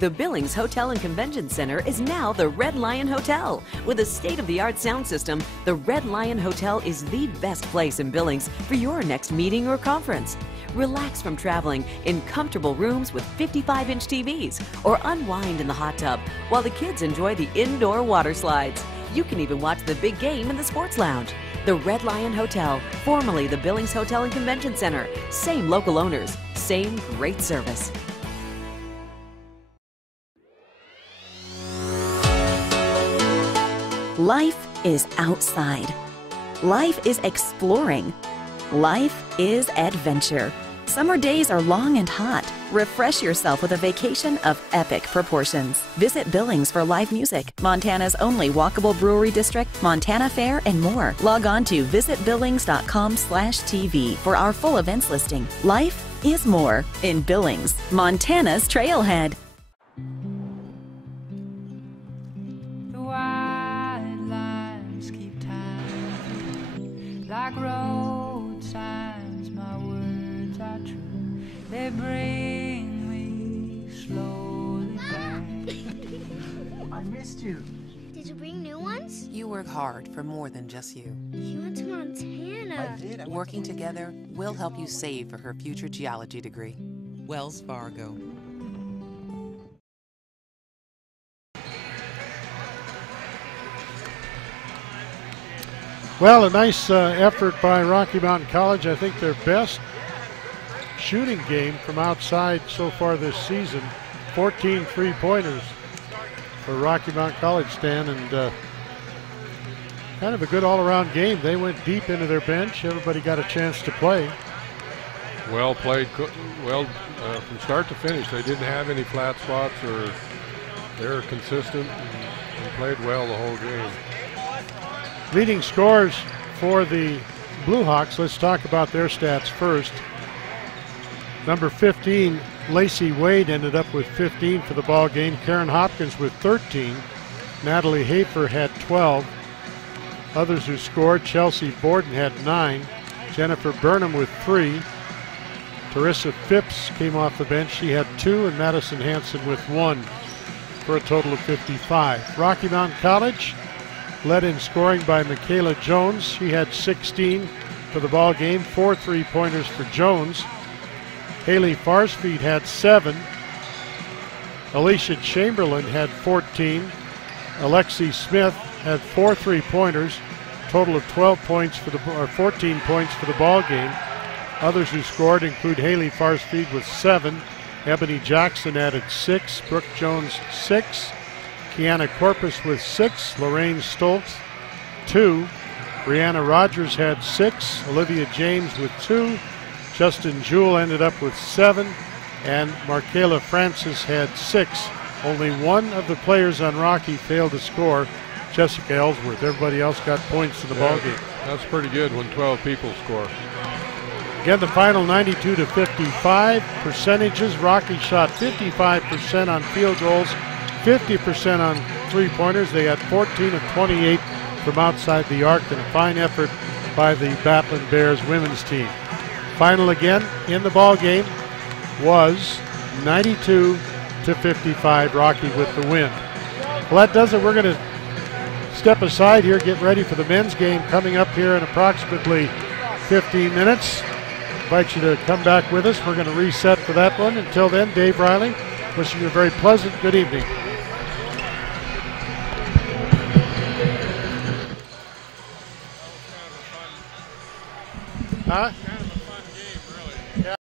The Billings Hotel and Convention Center is now the Red Lion Hotel. With a state-of-the-art sound system, the Red Lion Hotel is the best place in Billings for your next meeting or conference. Relax from traveling in comfortable rooms with 55-inch TVs, or unwind in the hot tub while the kids enjoy the indoor water slides. You can even watch the big game in the sports lounge. The Red Lion Hotel, formerly the Billings Hotel and Convention Center. Same local owners, same great service. Life is outside. Life is exploring. Life is adventure. Summer days are long and hot. Refresh yourself with a vacation of epic proportions. Visit Billings for live music, Montana's only walkable brewery district, Montana Fair, and more. Log on to visitbillings.com/TV for our full events listing. Life is more in Billings, Montana's Trailhead. Like road signs, my words are true. They bring me slowly back. I missed you. Did you bring new ones? You work hard for more than just you. You went to Montana. I did. Working together, we'll help you save for her future geology degree. Wells Fargo. Well, a nice effort by Rocky Mountain College. I think their best shooting game from outside so far this season. 14 three-pointers for Rocky Mountain College, Stan, and kind of a good all-around game. They went deep into their bench. Everybody got a chance to play. Well played, well from start to finish. They didn't have any flat spots, or they were consistent and played well the whole game. Leading scorers for the Blue Hawks, let's talk about their stats first. Number 15, Lacey Wade, ended up with 15 for the ball game. Karen Hopkins with 13. Natalie Hafer had 12. Others who scored, Chelsea Borden had 9. Jennifer Burnham with 3. Teresa Phipps came off the bench. She had 2, and Madison Hanson with 1 for a total of 55. Rocky Mountain College led in scoring by Michaela Jones. She had 16 for the ball game, 4 three-pointers for Jones. Haley Farsfeed had 7. Alicia Chamberlain had 14. Alexi Smith had 4 three-pointers, total of 12 points for the, or 14 points for the ball game. Others who scored include Haley Farsfeed with 7. Ebony Jackson added 6. Brooke Jones 6. Kiana Corpus with 6, Lorraine Stoltz 2, Brianna Rogers had 6, Olivia James with 2, Justin Jewell ended up with 7, and Markela Francis had 6. Only one of the players on Rocky failed to score, Jessica Ellsworth. Everybody else got points in the ballgame. That's pretty good when 12 people score. Again, the final 92 to 55. Percentages, Rocky shot 55% on field goals, 50% on three-pointers. They had 14 of 28 from outside the arc, and a fine effort by the Battling Bears women's team. Final again in the ball game was 92 to 55, Rocky with the win. Well, that does it. We're going to step aside here, get ready for the men's game coming up here in approximately 15 minutes. Invite you to come back with us. We're going to reset for that one. Until then, Dave Riley, wishing you a very pleasant good evening. Huh?